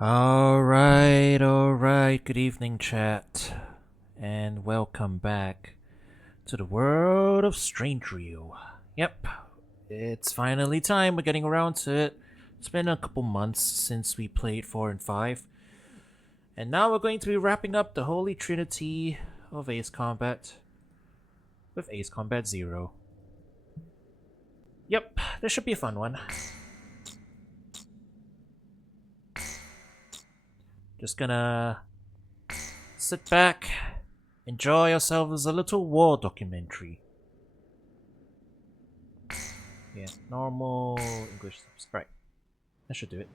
Alright, good evening, chat, and welcome back to the world of Strange Rio. Yep, it's finally time, we're getting around to it. It's been a couple months since we played 4 and 5, and now we're going to be wrapping up the Holy Trinity of Ace Combat with Ace Combat 0. Yep, this should be a fun one. Just gonna sit back, enjoy ourselves a little war documentary. Yeah, normal English. Right, that should do it.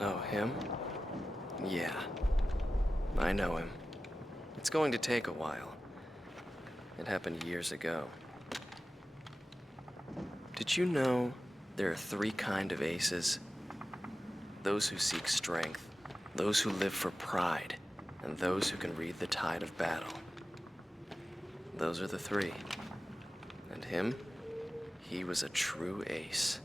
Oh, him? Yeah. I know him. It's going to take a while. It happened years ago. Did you know there are 3 kinds of aces? Those who seek strength, those who live for pride, and those who can read the tide of battle. Those are the 3. And him? He was a true ace.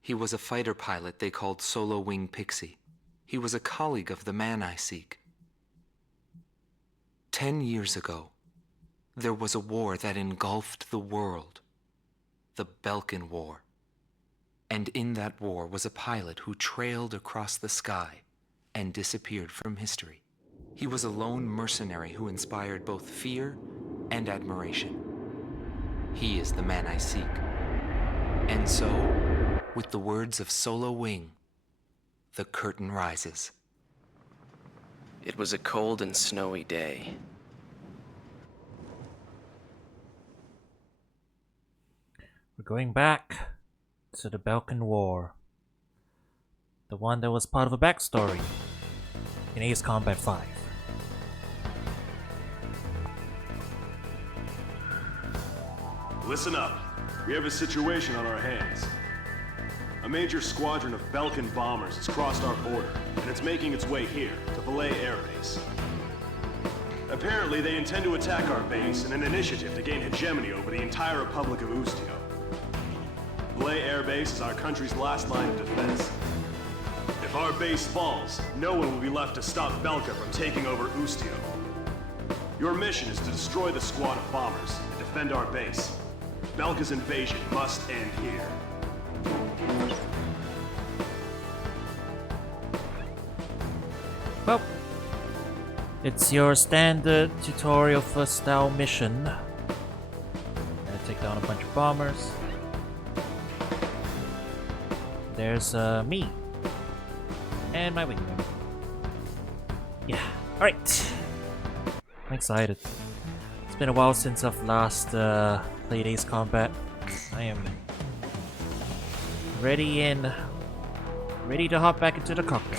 He was a fighter pilot they called Solo Wing Pixie. He was a colleague of the man I seek. 10 years ago, there was a war that engulfed the world. The Belkan War. And in that war was a pilot who trailed across the sky and disappeared from history. He was a lone mercenary who inspired both fear and admiration. He is the man I seek. And so, with the words of Solo Wing, the curtain rises. It was a cold and snowy day. We're going back to the Belkan War. The one that was part of a backstory in Ace Combat 5. Listen up. We have a situation on our hands. A major squadron of Belkan bombers has crossed our border, and it's making its way here, to Belay Air Base. Apparently, they intend to attack our base in an initiative to gain hegemony over the entire Republic of Ustio. Belay Air Base is our country's last line of defense. If our base falls, no one will be left to stop Belka from taking over Ustio. Your mission is to destroy the squad of bombers and defend our base. Belka's invasion must end here. Well, it's your standard tutorial first style mission. Gonna take down a bunch of bombers. There's me and my wingman. Yeah, alright. I'm excited. It's been a while since I've last played Ace Combat. I am ready to hop back into the cockpit.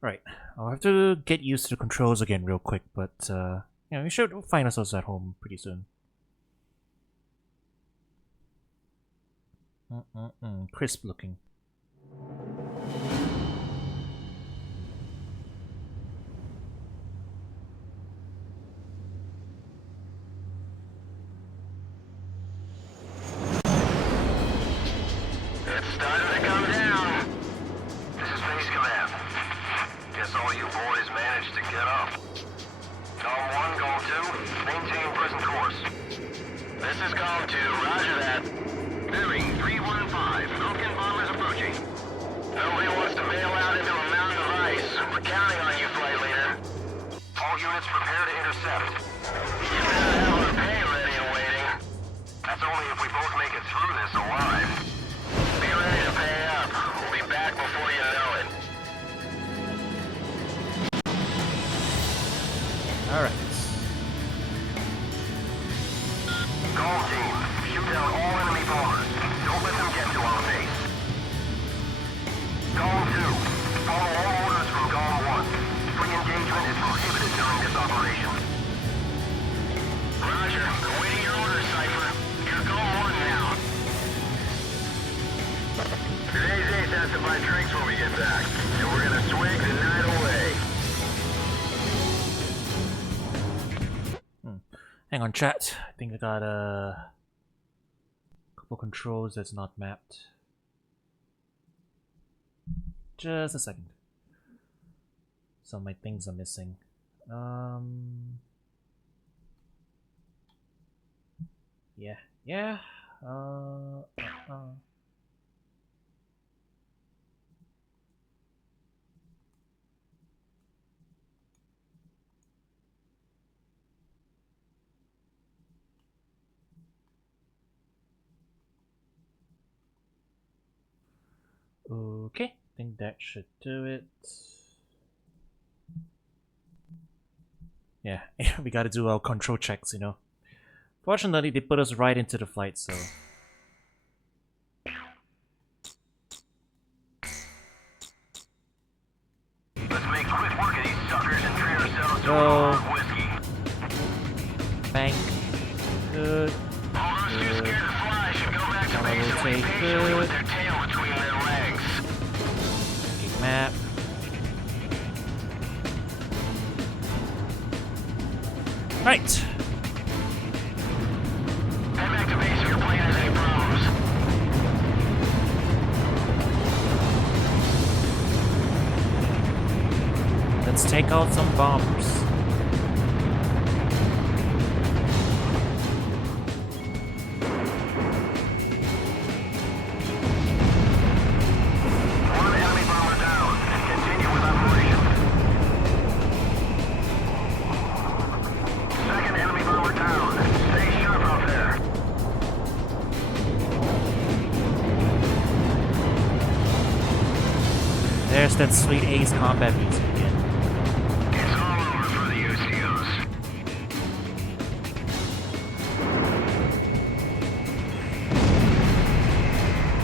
Right, I'll have to get used to the controls again real quick, but we should find ourselves at home pretty soon. Crisp looking. It's starting to come down. This is Base Command. Guess all you boys managed to get up. Column 1, Column 2, maintain present course. This is Column 2, roger that. Bearing 315, Belkan bombers approaching. Nobody wants to bail out into a mountain of ice. We're counting on you, flight leader. All units prepare to intercept. You better have our pay ready and waiting. That's only if we both make it through this alive. Be ready to pay up. We'll be back before you know it. Alright. Golem team, shoot down all enemy bombers. Don't let them get to our base. Golem 2, follow all orders from Golem 1. Free engagement is prohibited during this operation. Roger, awaiting your orders, Cypher. You're Golem 1 now. Today's ace has to buy drinks when we get back, and we're gonna swig the night away. Hang Hang on, chat. I think I got a couple controls that's not mapped. Just a second. Some of my things are missing. Yeah. Okay, I think that should do it. Yeah, we gotta do our control checks, you know. Fortunately, they put us right into the flight, so... Let's make quick work of these suckers and treat ourselves to Go. a whiskey. Bank. Good. All those too scared to fly should go back to base and wait patiently with their tail between their legs. Okay, map. Right. Head back to base if your plane has any problems. Let's take out some bombers. One enemy bomber down. Continue with operation. Second enemy bomber down. Stay sharp out there. There's that sweet Ace combat music again. It's all over for the UCOs.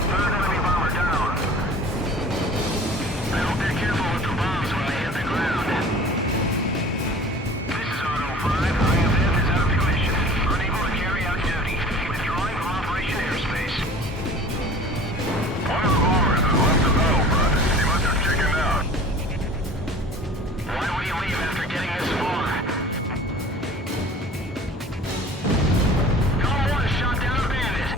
Third enemy bomber down. I hope they're careful with the bombs when they hit the ground. This is Auto 5. IFF is out of commission. Unable to carry out duty. Withdrawing from Operation Airspace. One of the bombers has left the battle front. He must have chickened out. Why would he leave after getting this far? Column 1 shot down a bandit.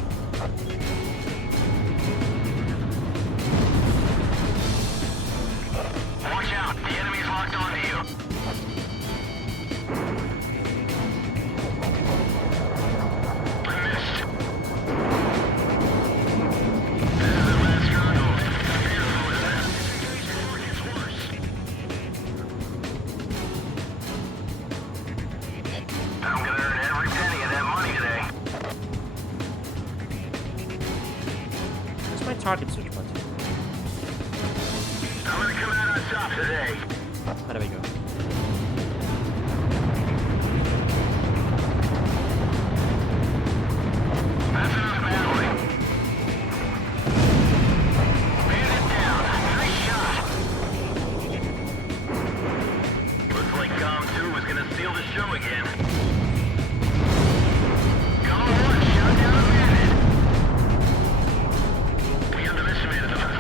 Watch out, the enemy's locked onto you. I missed. This is the last struggle. Fearful, is it? Before it gets worse. I'm gonna earn every penny of that money today. Where's my target switch button? I'm gonna come out on top today. Oh, there we go. That's enough battling. Bandit down. Nice shot. Looks like Com 2 was gonna steal the show again. Com 1 shot down a bandit. We underestimated them.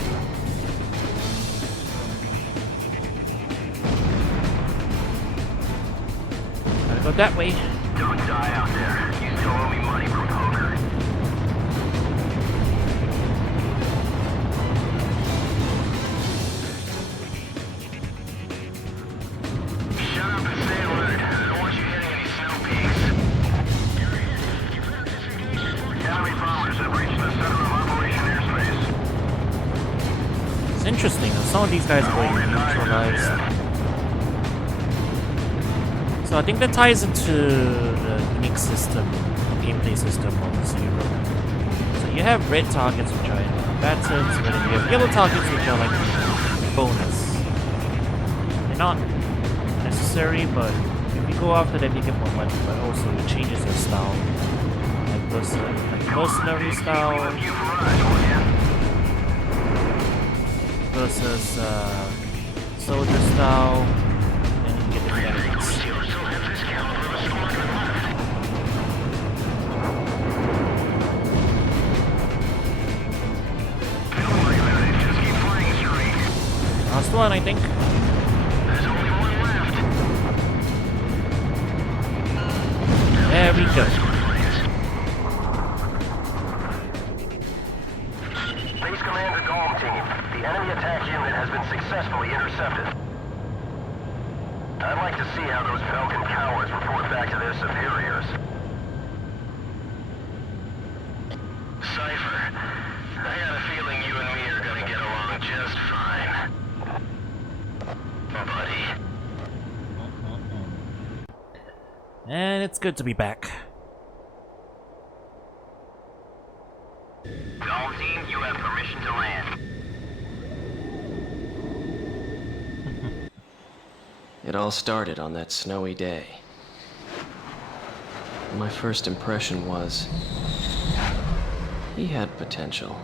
Gotta go that way. Don't die out there. You still owe me money from poker. Shut up and stay alert. I don't want you hitting any snow peaks. Enemy bombers have reached the center of Operation Airspace. It's interesting. Some of these guys are going neutralized. So I think that ties into the unique system, gameplay system of Zero. So you have red targets which are combatants, and then you have yellow targets which are like bonus. They're not necessary, but if you go after them you get more money, but also it changes your style. Like mercenary style versus soldier style, and you get the benefits. Last one, I think. There's only one left. There we go. Base Commander Golem Team, the enemy attack unit has been successfully intercepted. I'd like to see how those Belkan cowards report back to their superiors. Cypher, I got a feeling you and me are gonna get along just fine. Buddy. And it's good to be back. Golem Team, you have permission to land. It all started on that snowy day. My first impression was he had potential.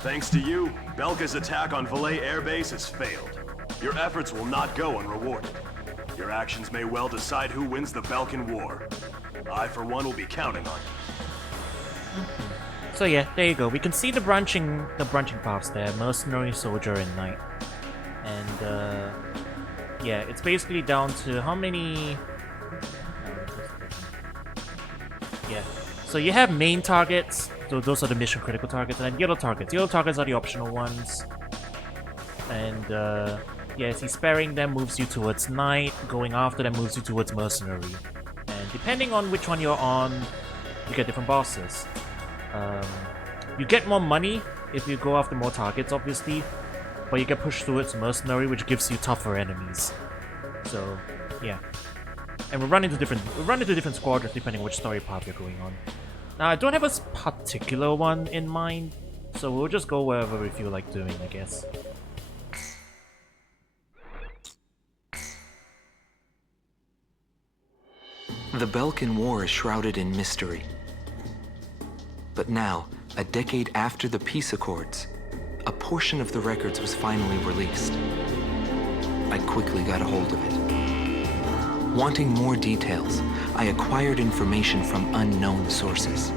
Thanks to you, Belka's attack on Valais Air Base has failed. Your efforts will not go unrewarded. Your actions may well decide who wins the Belkan War. I, for one, will be counting on you. So yeah, there you go. We can see the branching paths there: mercenary, soldier, and knight. And yeah, it's basically down to how many. Yeah. So you have main targets. So those are the mission critical targets, and then yellow targets. Yellow targets are the optional ones. And yeah, see, sparing them moves you towards knight. Going after them moves you towards mercenary. And depending on which one you're on, you get different bosses. You get more money if you go after more targets, obviously, but you get pushed towards mercenary, which gives you tougher enemies. So, yeah. And we run into different squadrons depending on which story path you're going on. Now, I don't have a particular one in mind, so we'll just go wherever we feel like doing, I guess. The Belkan War is shrouded in mystery. But now, a decade after the peace accords, a portion of the records was finally released. I quickly got a hold of it. Wanting more details, I acquired information from unknown sources.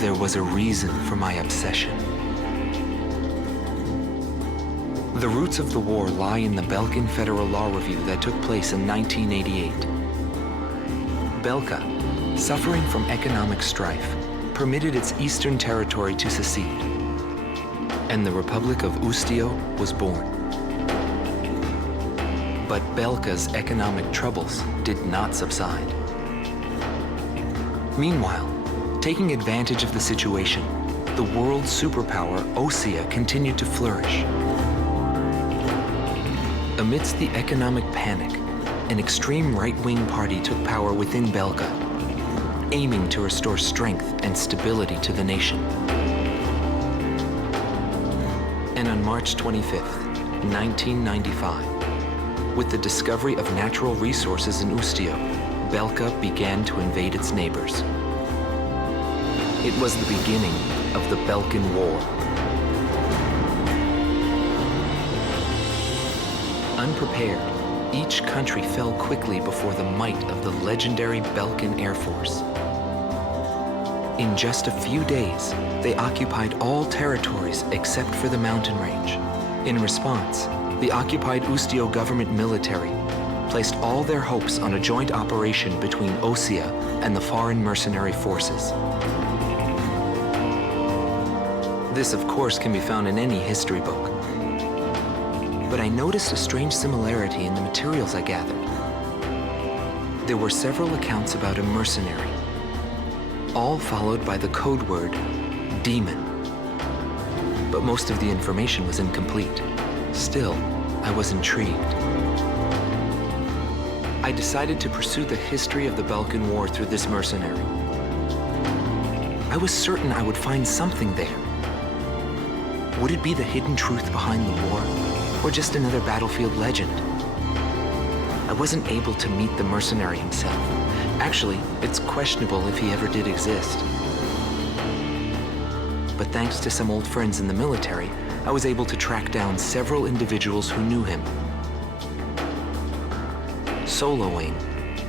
There was a reason for my obsession. The roots of the war lie in the Belkan Federal Law Review that took place in 1988. Belka, suffering from economic strife, permitted its eastern territory to secede, and the Republic of Ustio was born. But Belka's economic troubles did not subside. Meanwhile, taking advantage of the situation, the world superpower Osea continued to flourish. Amidst the economic panic, an extreme right-wing party took power within Belka, aiming to restore strength and stability to the nation. And on March 25th, 1995, with the discovery of natural resources in Ustio, Belka began to invade its neighbors. It was the beginning of the Belkan War. Unprepared, each country fell quickly before the might of the legendary Belkan Air Force. In just a few days, they occupied all territories except for the mountain range. In response, the occupied Ustio government military placed all their hopes on a joint operation between Osea and the foreign mercenary forces. This, of course, can be found in any history book. But I noticed a strange similarity in the materials I gathered. There were several accounts about a mercenary, all followed by the code word, demon. But most of the information was incomplete. Still, I was intrigued. I decided to pursue the history of the Belkan War through this mercenary. I was certain I would find something there. Would it be the hidden truth behind the war, or just another battlefield legend? I wasn't able to meet the mercenary himself. Actually, it's questionable if he ever did exist. But thanks to some old friends in the military, I was able to track down several individuals who knew him. Soloing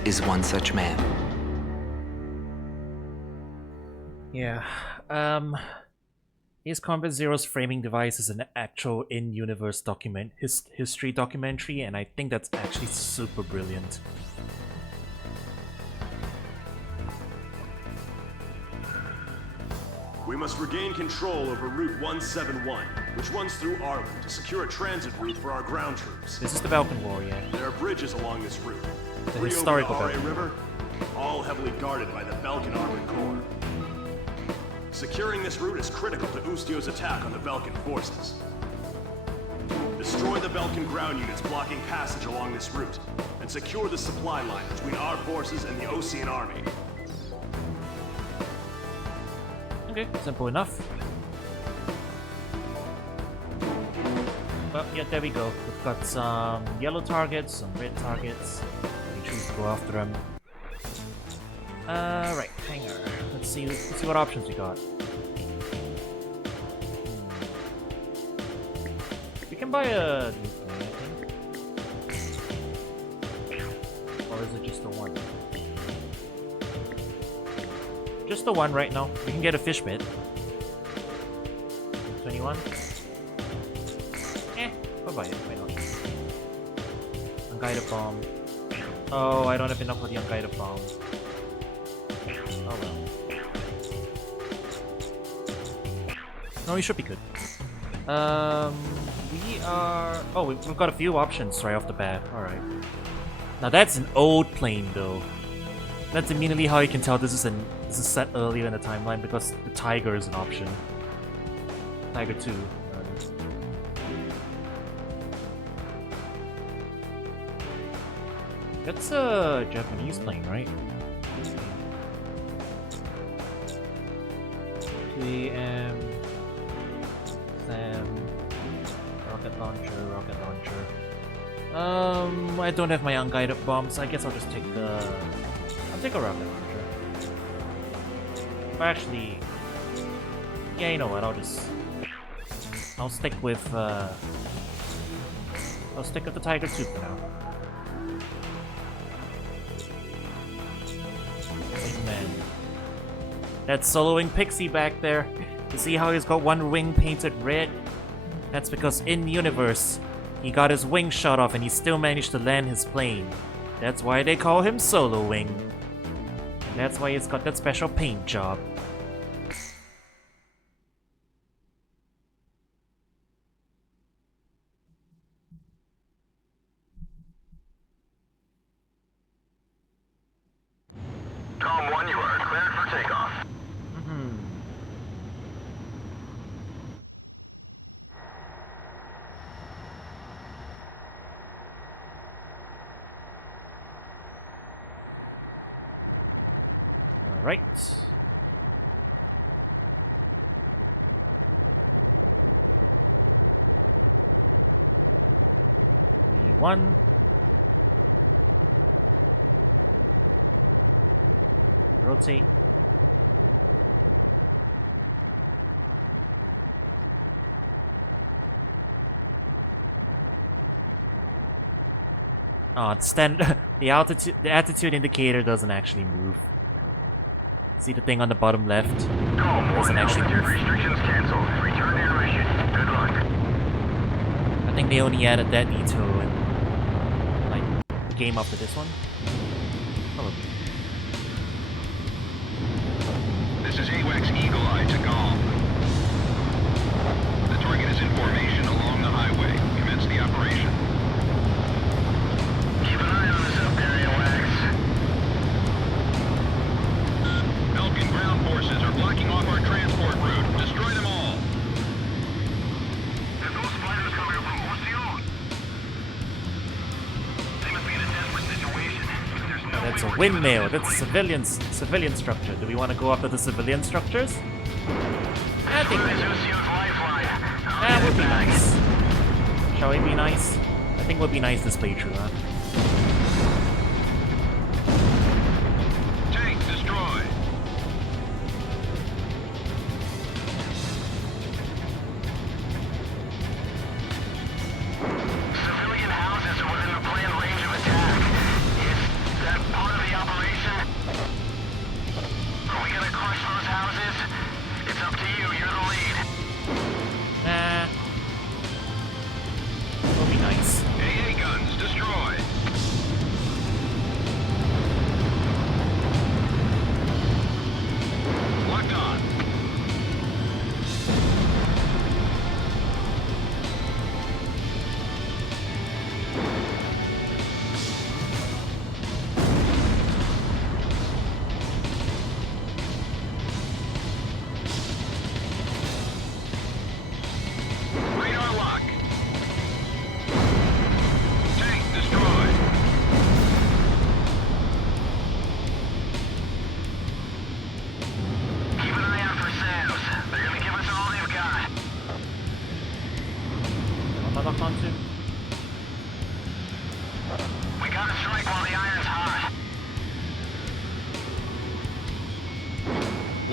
is one such man. Yeah, Ace Combat Zero's framing device is an actual in-universe history documentary, and I think that's actually super brilliant. We must regain control over Route 171, which runs through Arlen to secure a transit route for our ground troops. This is the Belkan War, yeah. There are bridges along this route. The 3 historical over the Belkan. RA River, all heavily guarded by the Belkan Armored Corps. Securing this route is critical to Ustio's attack on the Belkan forces. Destroy the Belkan ground units blocking passage along this route, and secure the supply line between our forces and the Osean army. Okay, simple enough. Well, yeah, there we go. We've got some yellow targets, some red targets. We choose to go after them. Right, hangar. Let's see what options we got. We can buy a new plane, I think. Or is it just the one? Just the one right now. We can get a fish bit. 21. I'll buy it. Why not? Unguided bomb. Oh, I don't have enough for the unguided bomb. Oh well. No, we should be good. We are... Oh, we've got a few options right off the bat. Alright. Now that's an old plane though. That's immediately how you can tell this is set earlier in the timeline because the Tiger is an option. Tiger 2. That's a Japanese plane, right? 2AM, Sam, rocket launcher. I don't have my unguided bombs. I guess I'll just take I'll take a rocket launcher. Or actually, yeah, you know what? I'll stick with the Tiger 2 for now. Man. That's soloing Pixie back there. You see how he's got one wing painted red? That's because in universe, he got his wing shot off and he still managed to land his plane. That's why they call him Solo Wing. And that's why he's got that special paint job. Tom 1, you are cleared for takeoff. Alright. V1. Rotate. Oh, the attitude indicator doesn't actually move. See the thing on the bottom left? Doesn't actually move. Restrictions canceled. Return to your mission. Good luck. I think they only added that detail in like the game after this one. Probably. This is AWACS Eagle Eye to Golf. The target is in formation along the highway. Commence the operation. Keep an eye on us up there, AWACS. Belkan ground forces are blocking off our transport route. Destroy them all. There's those fighters coming up from Ustio. They must be in a desperate situation. There's no That's way a we're windmill. keeping them That's a in civilian structure. Do we want to go after the civilian structures? I think This is Ustio's lifeline. that would be nice. Shall we be nice? I think we'll be nice this playthrough, huh? Tank destroyed. Civilian houses are within the planned range of attack. Is that part of the operation? Are we gonna crush those houses? It's up to you. You're the lead.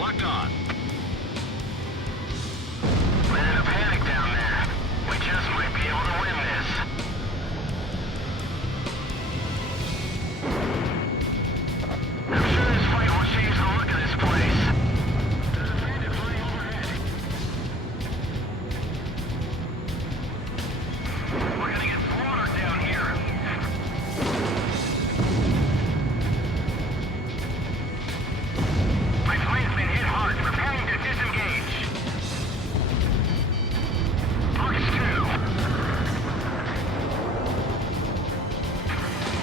Locked on. We're in a panic down there. We just might be able to win this. I'm sure this fight will change the look of this place. There's a bandit flying overhead. We're gonna get slaughtered down here. My plane's been hit hard. Preparing to disengage. Targets 2.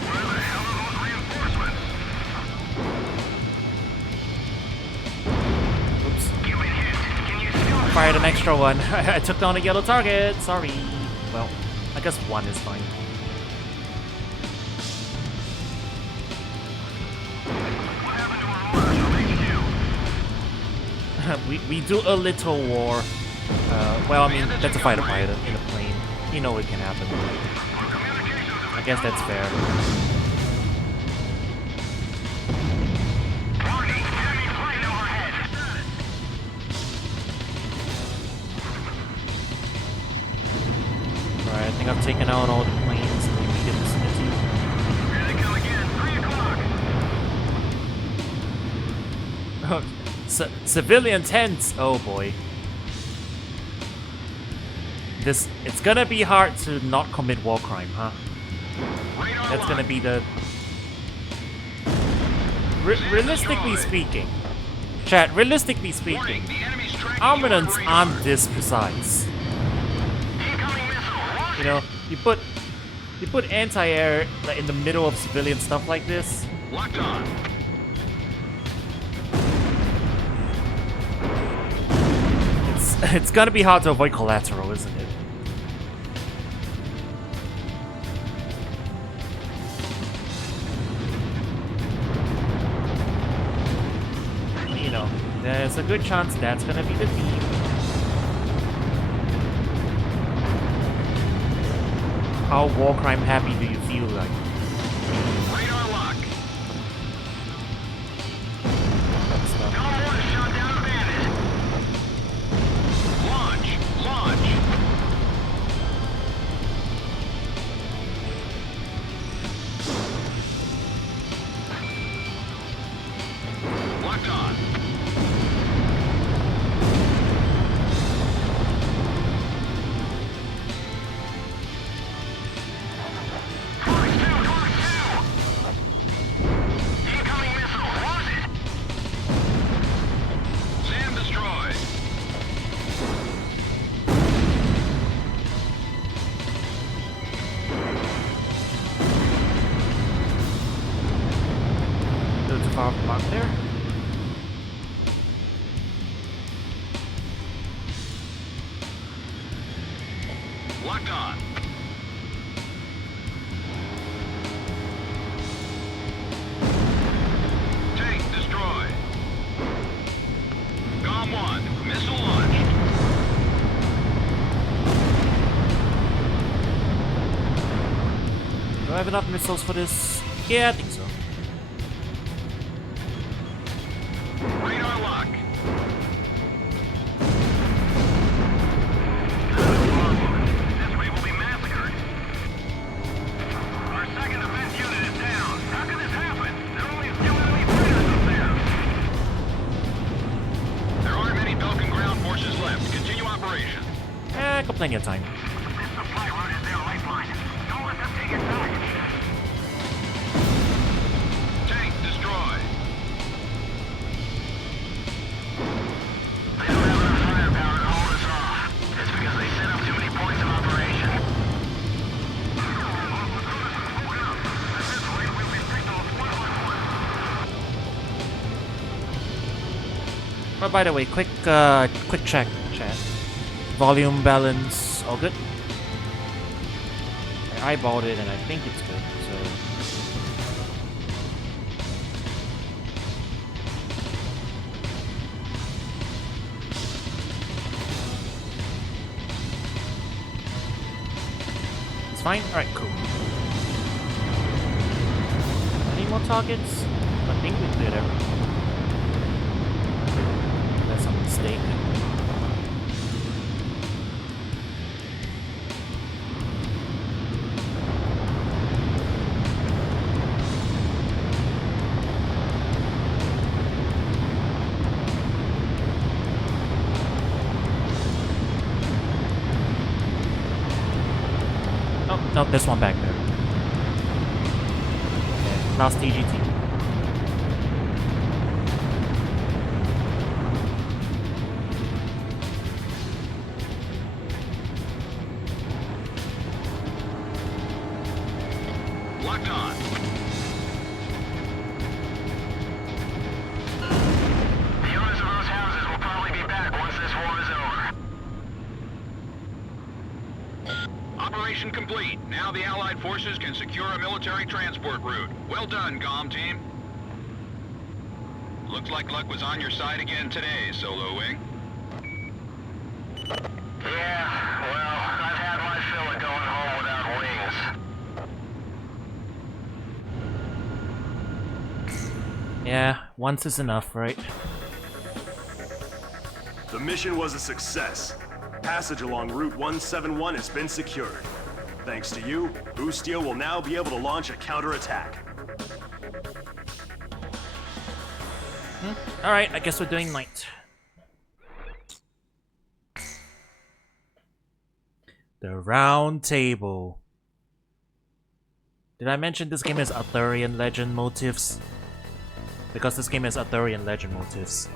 Where the hell are those reinforcements? Oops. You've been hit. Can you still Fired an extra one. I took down a yellow target. Sorry. Well, I guess one is fine. What happened to our orders from HQ? we do a little war. Well, I mean, that's a fighter pilot in a plane. You know it can happen. Our communications have I been guess that's fair. warning. Enemy plane overhead. Alright, I think I've taken out all the planes in the immediate vicinity. Here they come again. 3 o'clock. Civilian tents! Oh boy. It's gonna be hard to not commit war crime, huh? Radar That's gonna locked. be the... realistically speaking, chat, realistically speaking, Warning, the enemy's tracking armaments your radar. aren't this precise. Incoming missile. Launch You know, you put anti-air like, in the middle of civilian stuff like this. it. Locked on. It's gonna be hard to avoid collateral, isn't it? You know, there's a good chance that's gonna be the theme. How war crime happy do you feel like? Radar lock. Stuff. Column 1 shot down a bandit. Launch. Launch. Locked on. Clock 2. Incoming missile. Launch it. SAM destroyed. A little too far from mark there. Locked on. Tank destroyed. GOM 1, missile launched. Do I have enough missiles for this? Yeah, I think so. Radar lock. This way we'll be massacred. Our second defense unit is down. How could this happen? There are only a few enemy fighters up there. There aren't many Belkan ground forces left. Continue operation. Got plenty of time. This supply route is their lifeline. Don't let them take it back. Tank destroyed. They don't have enough firepower to hold us off. It's because they set up too many points of operation. Oh, by the way, quick check, chat. Volume balance, all good. I eyeballed it and I think it's good. So it's fine. All right, cool. Any more targets? I think we cleared everything. unless I'm mistaken. Oh, no, there's one back there. Okay, last TGT. Locked on. The owners of those houses will probably be back once this war is over. Operation complete. Now the Allied forces can secure a military transport route. Well done, GOM team. Looks like luck was on your side again today, Solo Wing. Yeah, well, I've had my fill of going home without wings. Yeah, once is enough, right? The mission was a success. Passage along Route 171 has been secured. Thanks to you, Ustio will now be able to launch a counterattack. Alright, I guess we're doing night. The Round Table. Did I mention this game has Arthurian legend motifs? Because this game has Arthurian legend motifs.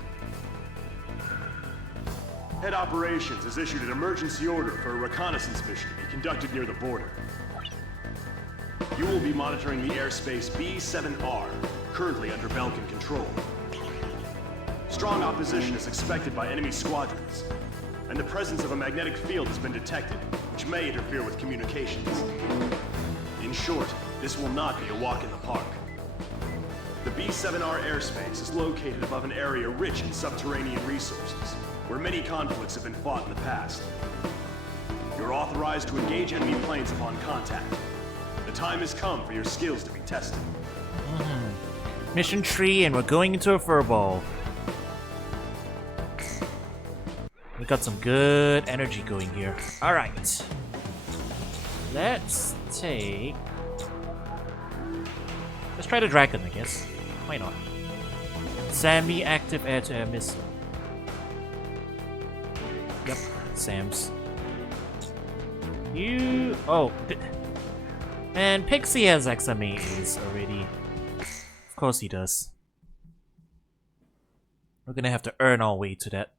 Head Operations has issued an emergency order for a reconnaissance mission to be conducted near the border. You will be monitoring the airspace B-7R, currently under Belkan control. Strong opposition is expected by enemy squadrons, and the presence of a magnetic field has been detected, which may interfere with communications. In short, this will not be a walk in the park. The B-7R airspace is located above an area rich in subterranean resources, where many conflicts have been fought in the past. You're authorized to engage enemy planes upon contact. The time has come for your skills to be tested. Mission tree, and we're going into a furball. We got some good energy going here. Alright. Let's take... Let's try the dragon, I guess. Why not? Semi-active air-to-air missile. Yep, Sam's. You... Oh. Man, Pixie has XMAs already. Of course he does. We're gonna have to earn our way to that.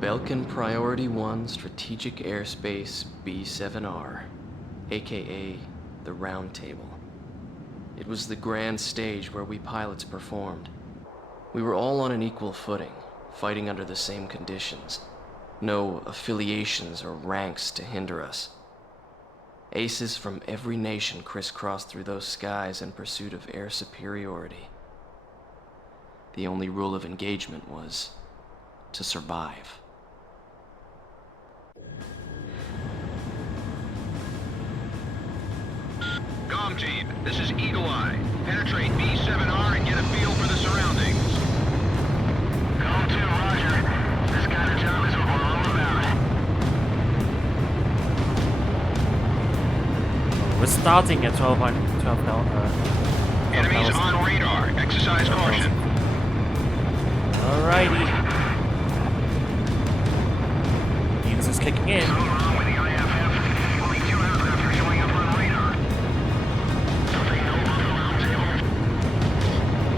Belkan Priority 1 Strategic Airspace B-7R, aka the Round Table. It was the grand stage where we pilots performed. We were all on an equal footing, fighting under the same conditions. No affiliations or ranks to hinder us. Aces from every nation crisscrossed through those skies in pursuit of air superiority. The only rule of engagement was to survive. GOM team, this is Eagle Eye. Penetrate B-7R and get a feel for the surroundings. GOM 2, roger. This kind of job is what we're all about. We're starting at 12,000. Enemies on radar. Exercise caution. Alrighty. Venus is kicking in. Something wrong with the IFF. Only 2 aircraft are showing up on radar. Something know about the Round Table?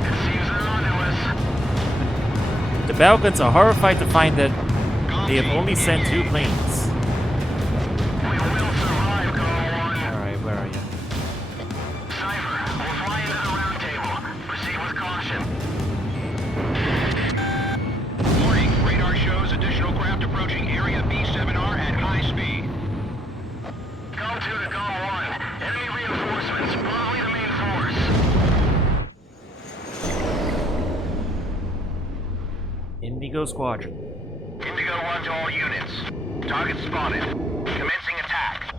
It seems they're onto us. The Belkans are horrified to find that GOM they have team, only sent 2 engage. planes. We will survive, GOM 1. Alright, where are you? Cypher, we'll fly into the Round Table. Proceed with caution. Warning, radar shows additional craft approaching area B-7R at high speed. GOM 2 to GOM 1. Enemy reinforcements, probably the main force. Indigo Squadron. Indigo 1 to all units. Target spotted. Commencing attack.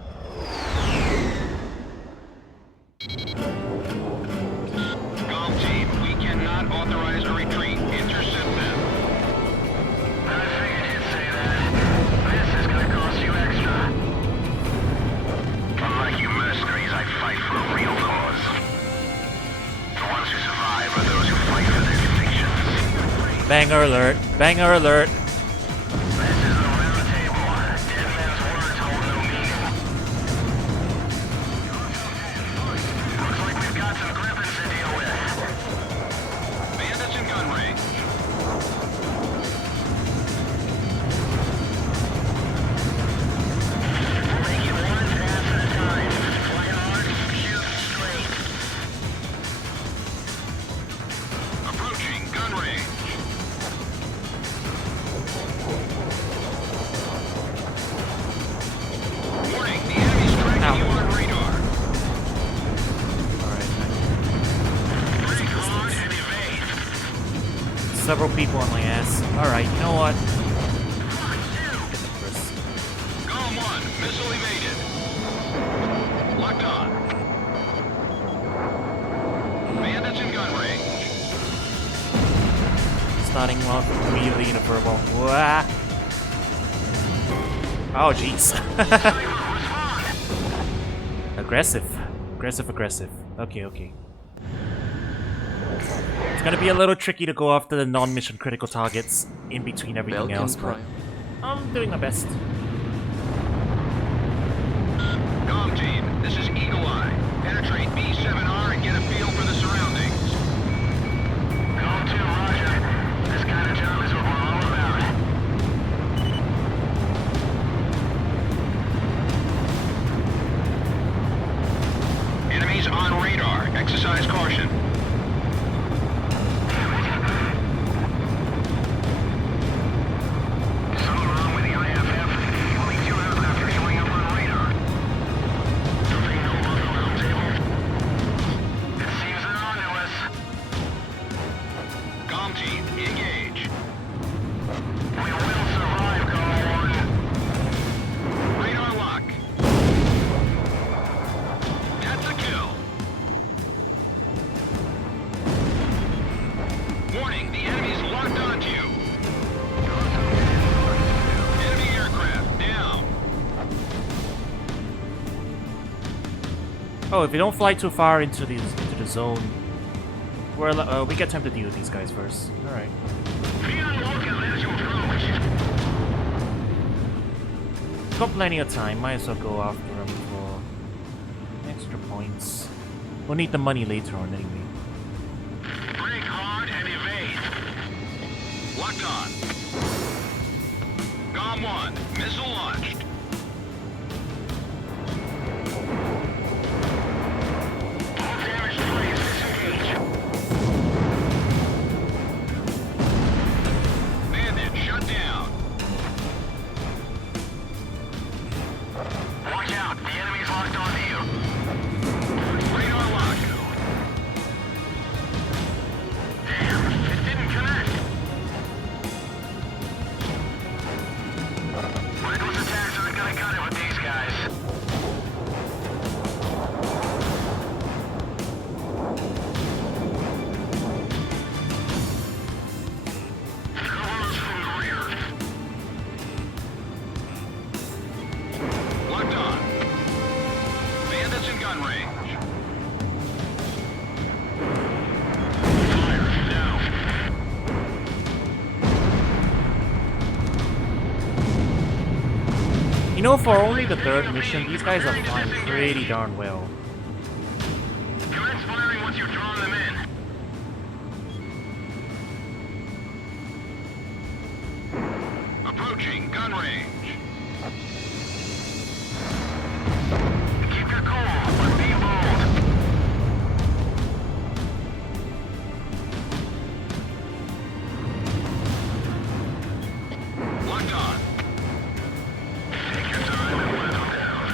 Banger alert. Banger alert. This is the round table. Dead men's words hold no meaning. Looks like we've got some griffins to deal with. Bandits in gun range. Make it one pass at a time. Fly hard, shoot straight. Approaching gun range. Warning, the enemy's tracking you on radar. Alright. Break hard and evade. Several people on my ass. Alright, you know what? Get the first. Column 1, missile evaded. Locked on. Bandits in gun range. Starting off immediately in a purple. Wah. Oh, jeez. Aggressive. Aggressive. Okay. It's gonna be a little tricky to go after the non-mission critical targets in between everything Belkan else, but Prime. I'm doing my best. Comm team, this is Eagle Eye. Penetrate B7R and get a feel for the surroundings. Comm 2, roger. This kind of job is what we're all about. Enemies on radar. Exercise caution. Something wrong with the IFF? Only 2 aircraft are showing up on radar. Don't they know about the round table? It seems they're onto us. Comm team, engage. We will survive, Call 1. Radar lock. That's a kill. Warning, the enemy's locked onto you. Enemy aircraft down. Oh, if we don't fly too far into the zone, we get time to deal with these guys first. Alright. Be on lookout as you approach. Got plenty of time, might as well go after them for extra points. We'll need the money later on anyway. Break hard and evade. Locked on. Comm 1, missile launched. All damaged planes disengage. Bandit shut down. Watch out, the enemy's locked onto you. Radar lock. Damn, it didn't connect. Reckless attacks aren't gonna cut it with these guys. Cover us from the rear. Locked on. Bandits in gun range. Fire now. You know, for only the third mission, these guys are flying pretty darn well. Commence firing once you've drawn them in. Approaching gun range. Keep your cool, but be bold. Locked on. Take your time and let them down.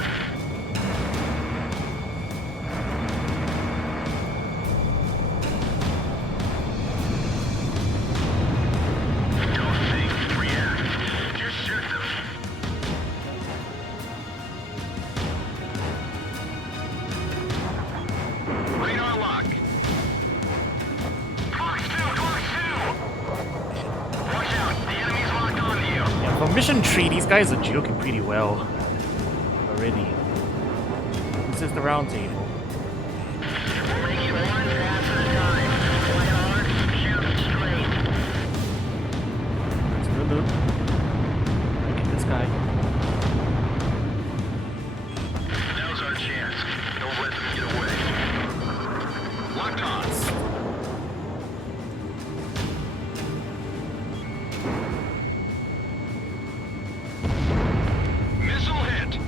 Don't think, react. Just shoot them. Radar lock. Fox 2! Watch out, the enemy's locked onto you. Yeah, for mission 3, these guys are joking pretty well. Already. This is the round table. We'll make it one pass at a time. Fly hard, shoot straight. boop. I get this guy. Now's our chance. Don't let them get away. Locked on. Missile hit.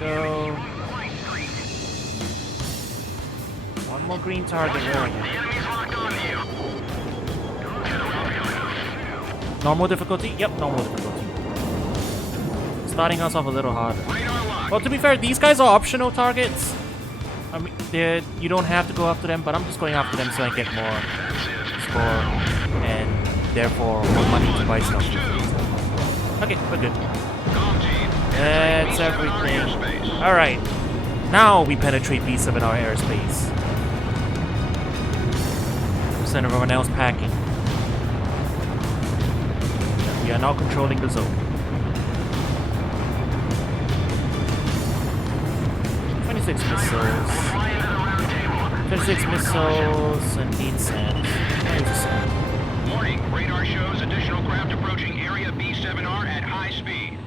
Go. One more green target. Where are you? The enemy's locked on to you. Normal difficulty? Yep, normal difficulty. Starting us off a little harder. Radar lock. Well, to be fair, these guys are optional targets. I mean, you don't have to go after them, but I'm just going after them so I get more score and therefore more money to buy stuff. Okay, we're good. That's everything. Alright. Now we penetrate B7 our airspace. Send everyone else packing. We are now controlling the zone. 26 missiles. 26 missiles and 8 cents. Warning, radar shows additional craft approaching area B7R at high speed.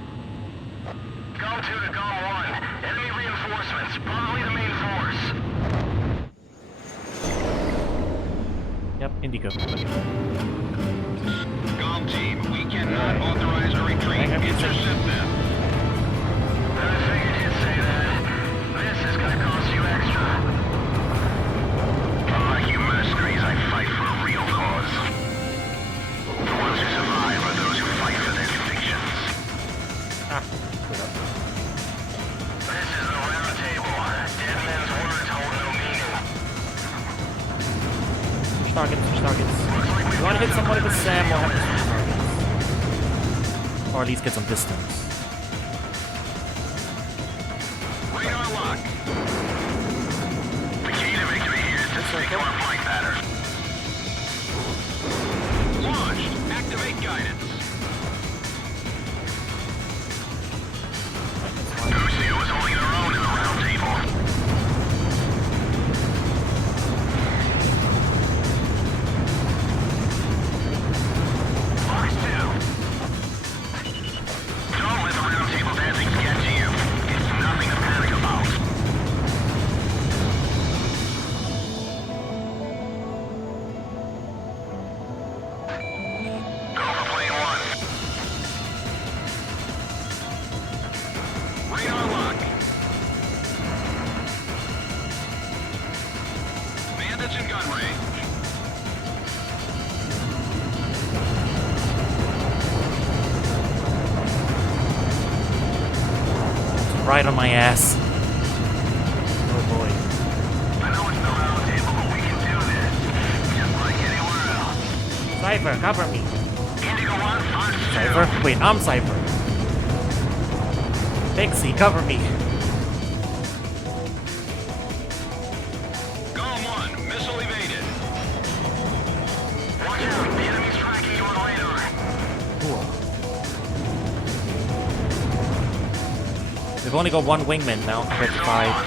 Gom 2 to Gom 1. Enemy reinforcements, probably the main force. Yep, Indigo. Gom team, we cannot authorize a retreat. Intercept them. I figured you'd say that. This is gonna cost you extra. Unlike you mercenaries, I fight for a real cause. The ones who survive are those who fight for their convictions. Ah, put up. This is the round table. Dead men's words hold no meaning. Push targets, push targets. You want to hit someone with a SAM, we'll have to push targets. Or at least get some distance. Radar lock. The key to victory here is to stick to our flight pattern. Launched. Activate guidance. Lucio is holding their own in the round table. Box 2. Don't let the round table dancing get to you. It's nothing to panic about. Go for plane 1. Radar lock. Bandits in gun range. Right on my ass. Oh boy. I know it's the round table, but we can do this. Just like anywhere else. Cypher, cover me. Indigo 1, on Cypher? Wait, I'm Cypher. Pixie, cover me. Gom 1, missile evaded. Watch out, the enemy's tracking you on radar. Cool. We've only got one wingman now compared to 5.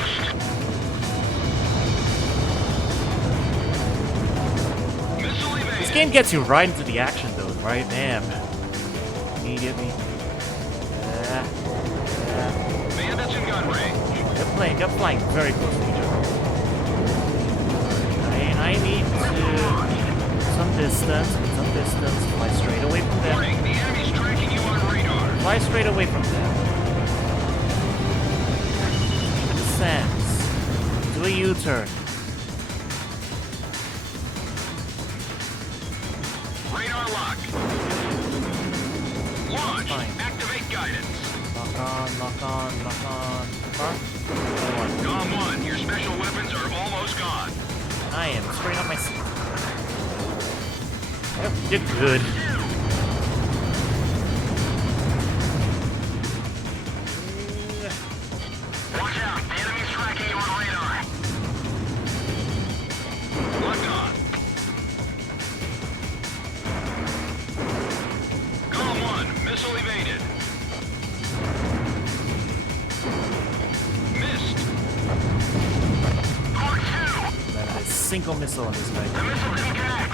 Missile This evaded. game gets you right into the action though, right? Damn. Immediately. Yeah. Bandits in gun range. They're flying very close to each other. I need to some distance, fly straight away from them. Warning, the enemy's tracking you on radar. Fly straight away from them. Descends. Do a U-turn. Radar lock. Launch. Fine. Activate guidance. Lock on. Car? Gom 1, your special weapons are almost gone. I am spraying up my seat. Yep, you're good. Watch out, the enemy's tracking you on radar. Locked on. Gom 1, missile evaded. Missed. Mark 2, A single missile on this guy. the missile didn't connect.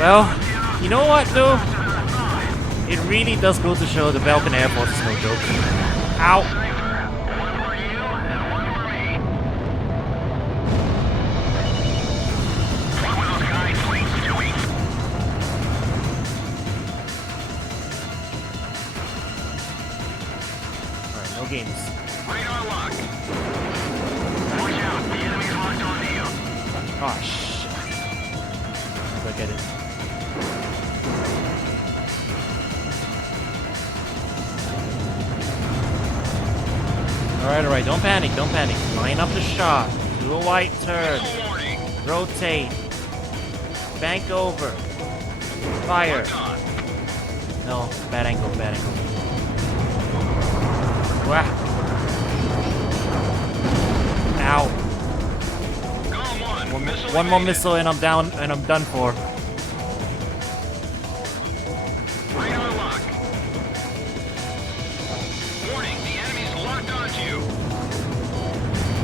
Well, you know what though? It really does go to show the Belkan Air Force is no joke. Ow! Alright, no games. Radar lock. Watch out, the enemy's locked onto you. Oh shit. Look at it. Alright, don't panic, don't panic. Line up the shot. Do a white turn. Rotate. Bank over. Fire. No, bad angle, bad angle. Wah. Ow. One more missile and I'm down and I'm done for. Radar lock. Warning, the enemy's locked onto you.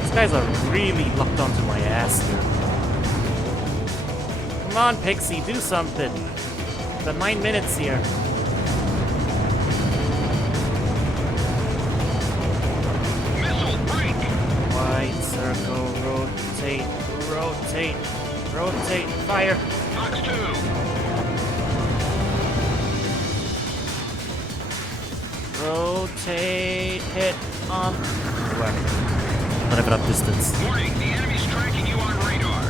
These guys are really locked onto my ass here. Come on, Pixie, do something. The 9 minutes here. Missile break. White circle, rotate, rotate, rotate, fire. Fox 2. Rotate, hit on. Not even up distance. Warning, the enemy's tracking you on radar.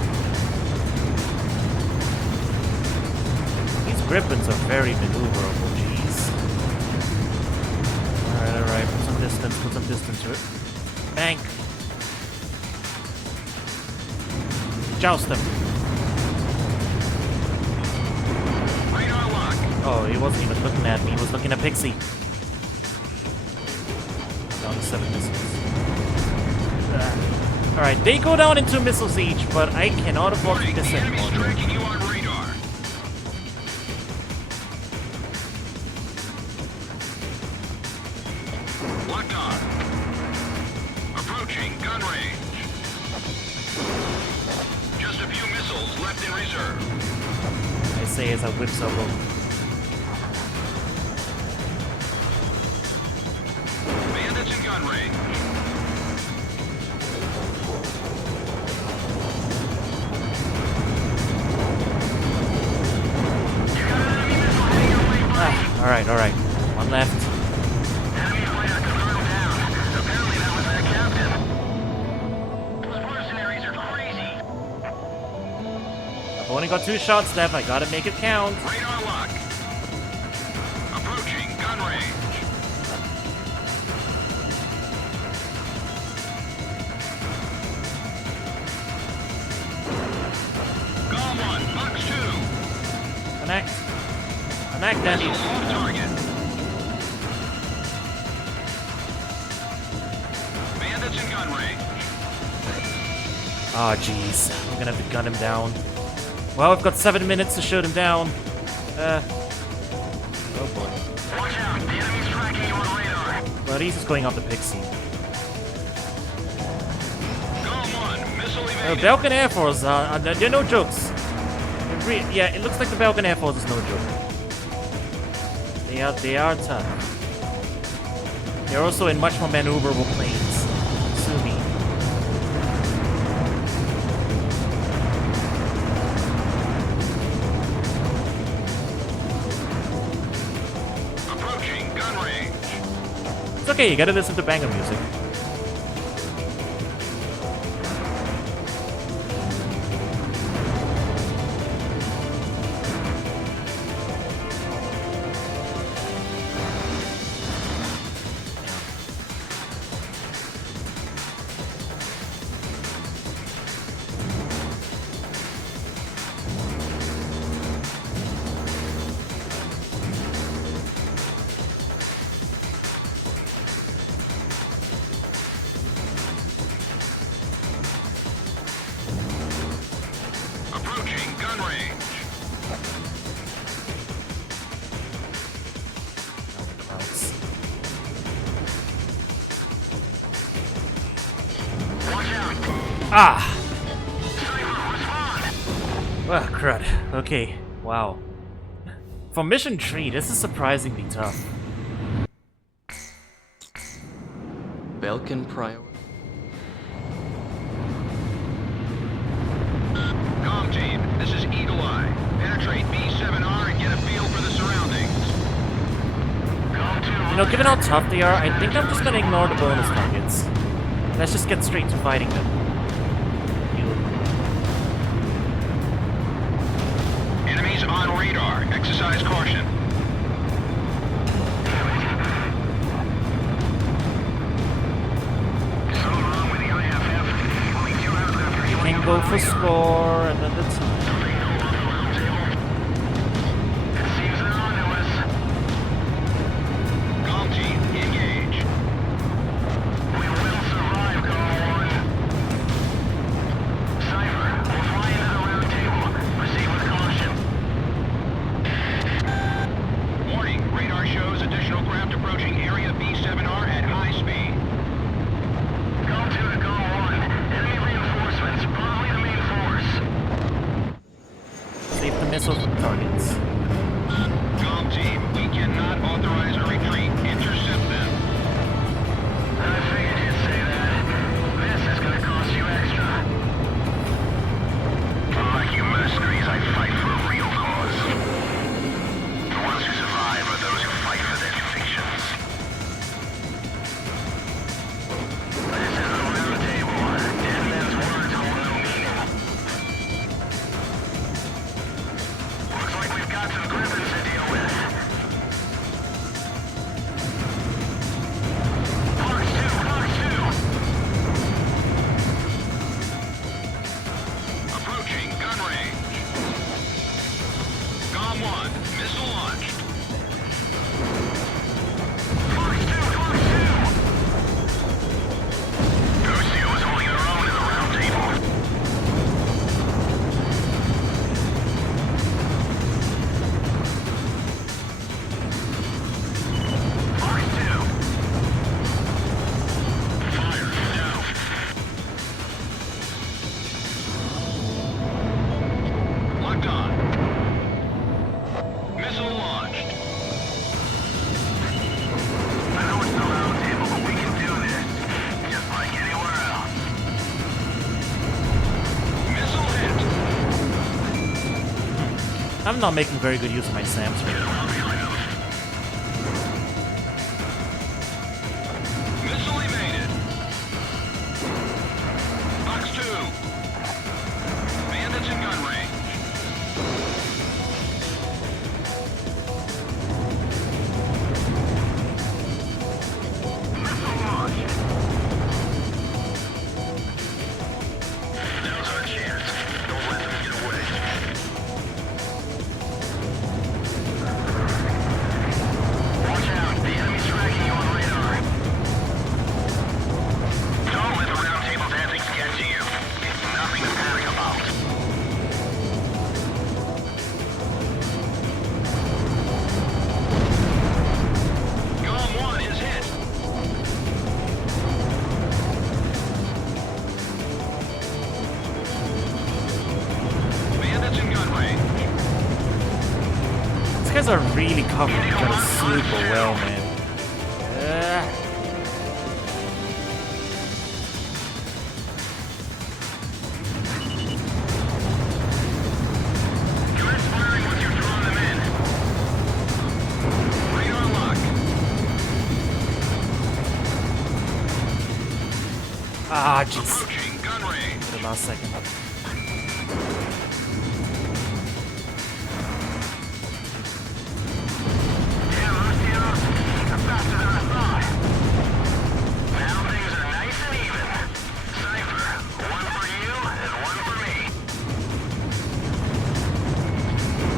These griffins are very maneuverable, jeez. Alright, put some distance to it. Bank. Joust them. Radar lock. Oh, he wasn't even looking at me, he was looking at Pixie. Down to 7 missiles. Alright, they go down in 2 missiles each, but I cannot afford to Warning, miss the enemy's anymore. tracking you on radar. Locked on. Approaching gun range. Just a few missiles left in reserve. I say as I whip elbow. Bandits in gun range. Alright. One left. Enemy player confirmed down. Apparently that was their captain. Those mercenaries are crazy. I've only got 2 shots left, I gotta make it count. Radar lock. Approaching gun range. Gone 1, Fox 2. Connect, Dandy. Missile off target. Bandits in gun range. Oh, jeez. I'm gonna have to gun him down. Well, I've got 7 minutes to shoot him down. Oh boy. Watch out, the enemy's tracking you on radar. Well, he's just going off the Pixie. Gone 1, missile evaded. Belkan Air Force, they're no jokes. Yeah, it looks like the Belkan Air Force is no joke. They are tough. They're also in much more maneuverable planes. Sue me. Approaching gun range. It's okay, you gotta listen to banger music. Approaching gun range. Watch out. Ah! Sniper, respond. Well, crud. Okay. Wow. For mission 3, this is surprisingly tough. Belkan prior. Com team, this is Eagle Eye. Penetrate B7R and get a feel for the surroundings. You know, given how tough they are, I think I'm just gonna ignore the bonus targets. Let's just get straight to fighting them. Enemies on radar. Exercise caution. Something wrong with the IFF. Only 2 hours after You can go for score another time. It seems they're on to us. Com team, engage. We will survive, Call 1. Cypher, we'll fly into the round table. Proceed with caution. Warning, radar shows additional craft approaching area B7R at high speed. Call 2 to Call 1. Enemy reinforcements, probably the main force. Save the missiles from targets. Com team, we cannot authorize a retreat. Intercept them. I figured you'd say that. This is gonna cost you extra. Unlike you mercenaries, I fight for a real cause. The ones who survive are those who fight for their convictions. This is a round table. Dead men's words hold no meaning. Looks like we've got some griffins to deal with. Fox 2, Fox 2! Approaching gun range. Com 1, missile launched. Fox 2, Fox 2! Lucio is holding their own in the round table. Fox 2. Fire, no. Locked on. Missile launched. I know it's the round table, but we can do this. Just like anywhere else. Missile hit. I'm not making very good use of my SAMs right now. Missile evaded. Fox 2. Bandits in gun range. Missile launched. Now's our chance. Don't let them get away. Watch out. The enemy's tracking you on radar. Don't let the round table's antics get to you. It's nothing to panic about. Com 1 is hit. Bandits in gun range. These guys are really covering each other super well, man. Commence firing once you've drawn them in. Radar lock. Ah, jeez. Approaching gun range. The last second. Yeah, Lucio, you're faster than I thought. Now things are nice and even. Cypher, one for you and one for me.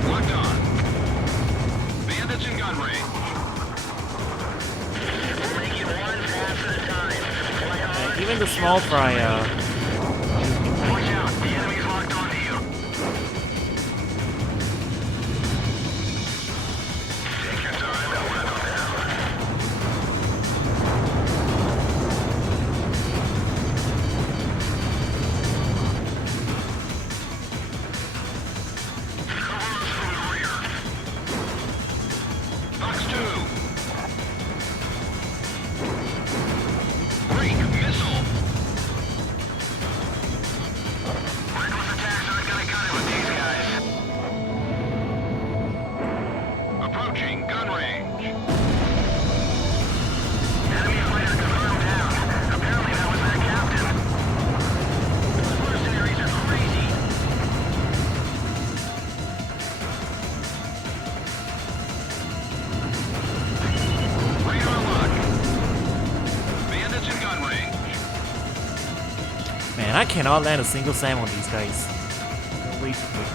Locked on. Bandits in gun range. We'll make it one pass at a time. Fly hard. Even the small fry, Watch out, the enemy's locked onto you. Take your time, they'll run them down. Cover us from the cannot land a single SAM on these guys. They're way too quick.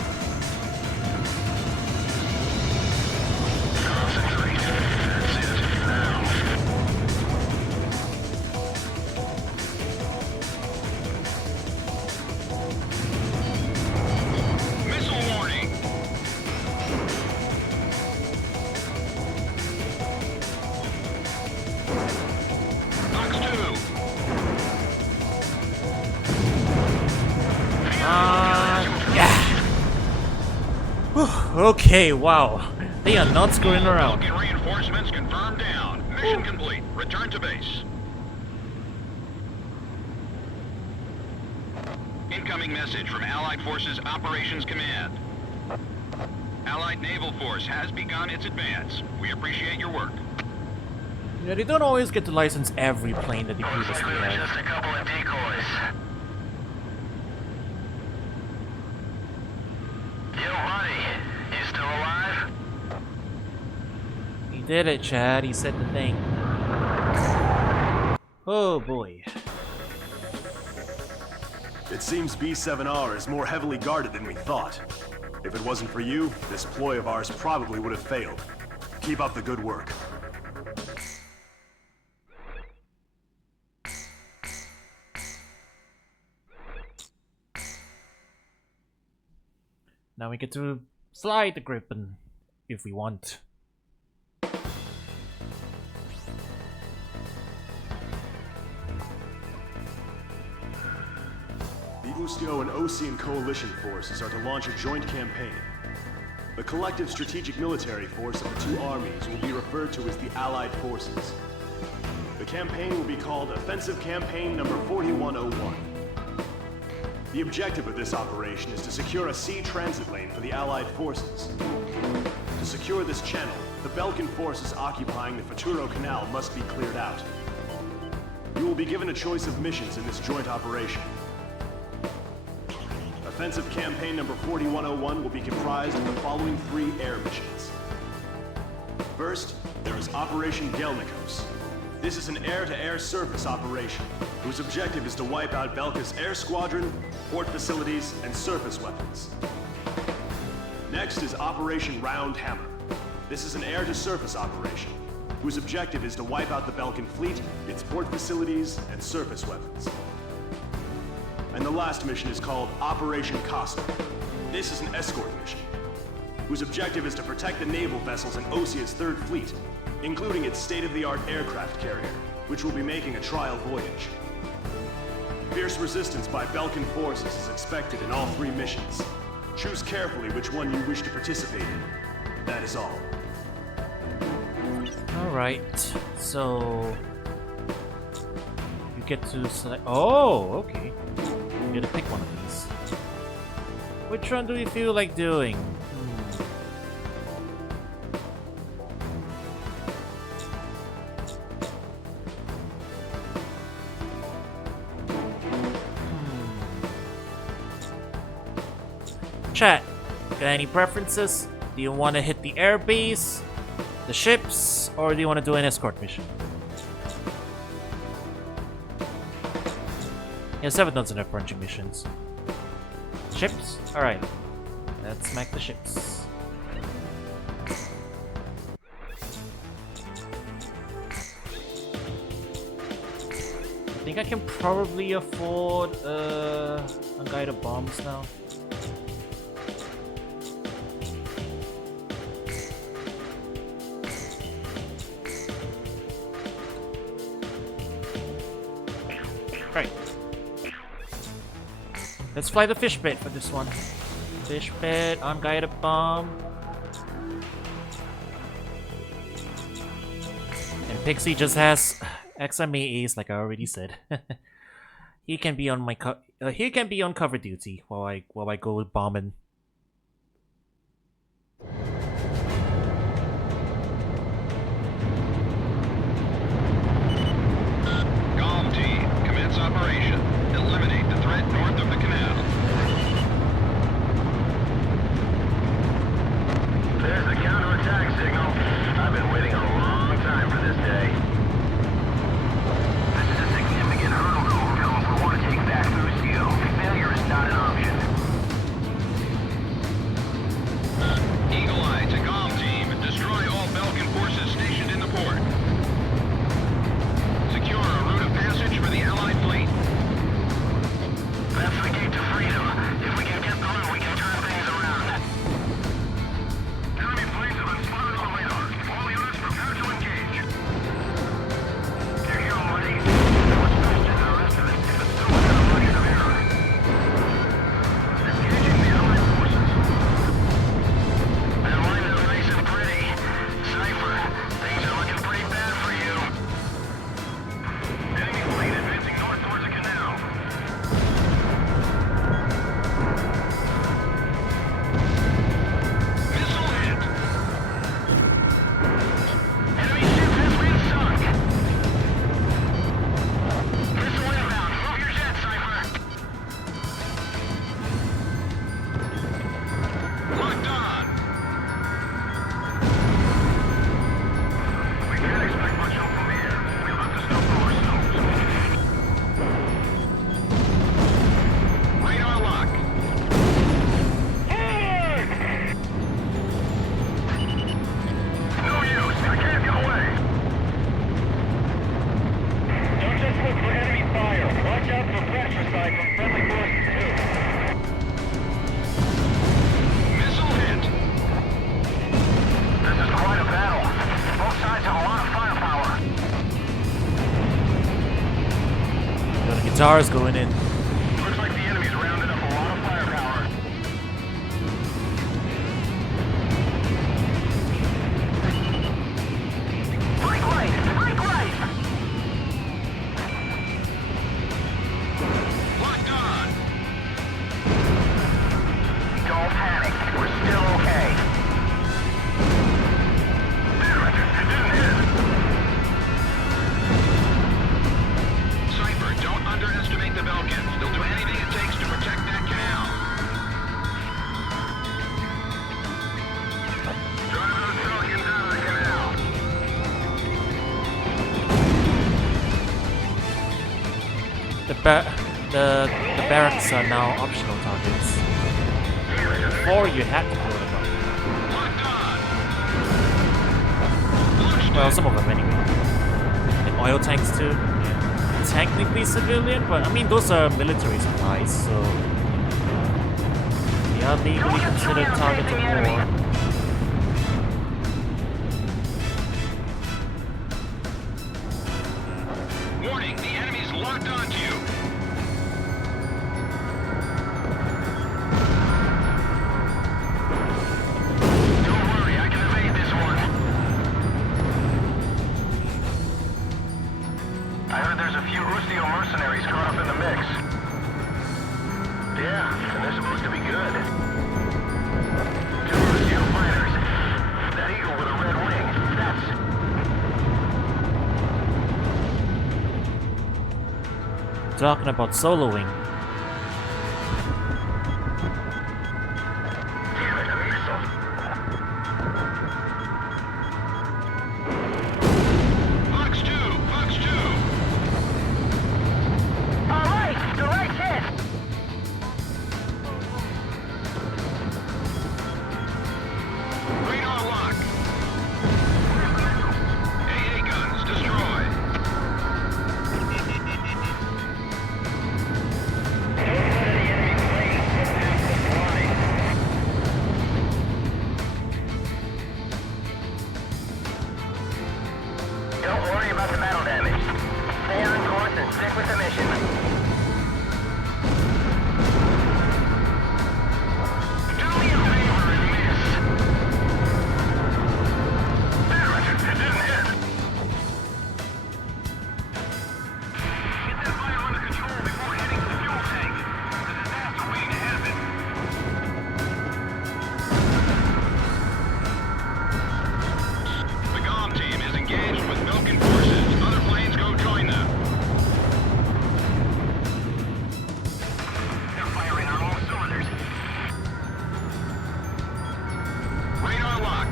Concentrate. That's it. Now. Missile warning. Box 2. Yeah. Whew, okay, wow. They are not screwing around. Belkan reinforcements confirmed down. Mission complete. Return to base. Incoming message from Allied Forces Operations Command. Allied Naval Force has begun its advance. We appreciate your work. You know, they don't always get to license every plane that they previously had. Just a couple of decoys. Yo, buddy. You still alive? He did it, Chad. He said the thing. Oh boy. It seems B7R is more heavily guarded than we thought. If it wasn't for you, this ploy of ours probably would have failed. Keep up the good work. Now we get to fly the Griffin if we want. The Ustio and Osean coalition forces are to launch a joint campaign. The collective strategic military force of the two armies will be referred to as the Allied Forces. The campaign will be called Offensive Campaign Number 4101. The objective of this operation is to secure a sea transit lane for the Allied forces. To secure this channel, the Belkan forces occupying the Futuro Canal must be cleared out. You will be given a choice of missions in this joint operation. Offensive Campaign Number 4101 will be comprised of the following 3 air missions. First, there is Operation Gelnikos. This is an air-to-air surface operation, whose objective is to wipe out Belka's air squadron, port facilities, and surface weapons. Next is Operation Round Hammer. This is an air-to-surface operation, whose objective is to wipe out the Belkan fleet, its port facilities, and surface weapons. And the last mission is called Operation Costa. This is an escort mission, whose objective is to protect the naval vessels in Osea's Third Fleet, including its state-of-the-art aircraft carrier, which will be making a trial voyage. Fierce resistance by Belkan forces is expected in all 3 missions. Choose carefully which one you wish to participate in. That is all. Alright, so... you get to select... oh, okay. You get to pick one of these. Which one do you feel like doing? Chat, got any preferences? Do you want to hit the airbase, the ships, or do you want to do an escort mission? Yeah, 7 doesn't have branching missions. Ships? Alright. Let's smack the ships. I think I can probably afford unguided bombs now. Right. Let's fly the fish bit for this one. Fish bit, unguided bomb. And Pixie just has XMAAs, like I already said. He can be on my cover duty while I go bombing. Golem team, commence operation. Eliminate the threat north of the canal. There's the counterattack signal. I've been waiting a long time for this day. This is a significant hurdle to overcome if we want to take back Lucio. towers going in. Looks like the enemy's rounded up a lot of firepower. Break light! Break light! Locked on! Don't panic. We're still okay. Damn it! It didn't hit! Cypher, don't underestimate the Belkans. They'll do anything it takes to protect that canal. Drive those Belkans out of the canal. The barracks are now optional targets. Before you had to blow them up. Well, some of them anyway. And oil tanks too. Yeah. Technically civilian, but I mean those are military supplies, so they are legally considered targets of war. Warning, the enemy's locked onto you. Don't worry, I can evade this one. I heard there's a few Ustio mercenaries caught up in the mix. Yeah, and they're supposed to be good. Two Ustio fighters. That eagle with a red wing. That's... Talking about soloing. Damn it, a missile. Fox 2! Fox 2! All right, the right hit! Radar lock! AA guns destroyed! Don't worry about the battle damage. Stay on course and stick with the mission. Do me a favor and miss. Damn it, it didn't hit. Get that fire under control before heading to the fuel tank. There's a disaster waiting to happen. The GOM team is engaged with Belkan forces. Other planes go join them. They're firing on all cylinders. Radar lock.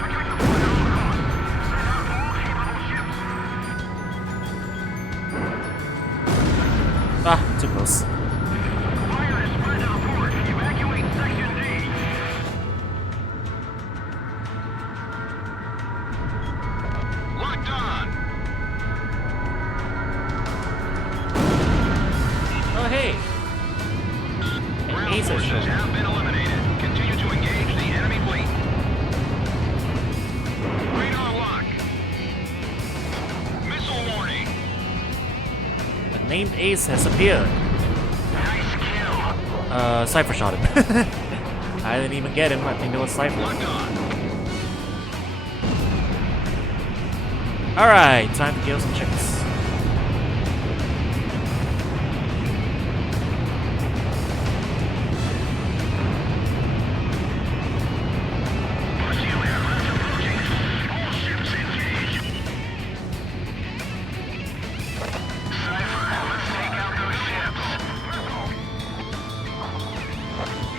Protect the fort at all costs. Send out all capable ships. Ah, too close. Fire is spread to the port. Evacuate Section D. Locked on. Oh hey! An Ground ace has forces shown. have been eliminated. Continue to engage the enemy fleet. Radar lock. Missile warning. A named ace has appeared. Nice kill. Cypher shot him. I didn't even get him. I think it was Cypher. Locked on. Alright, time to kill some chicks. Ustio aircraft approaching. All ships engage. Cypher, let's take out those ships.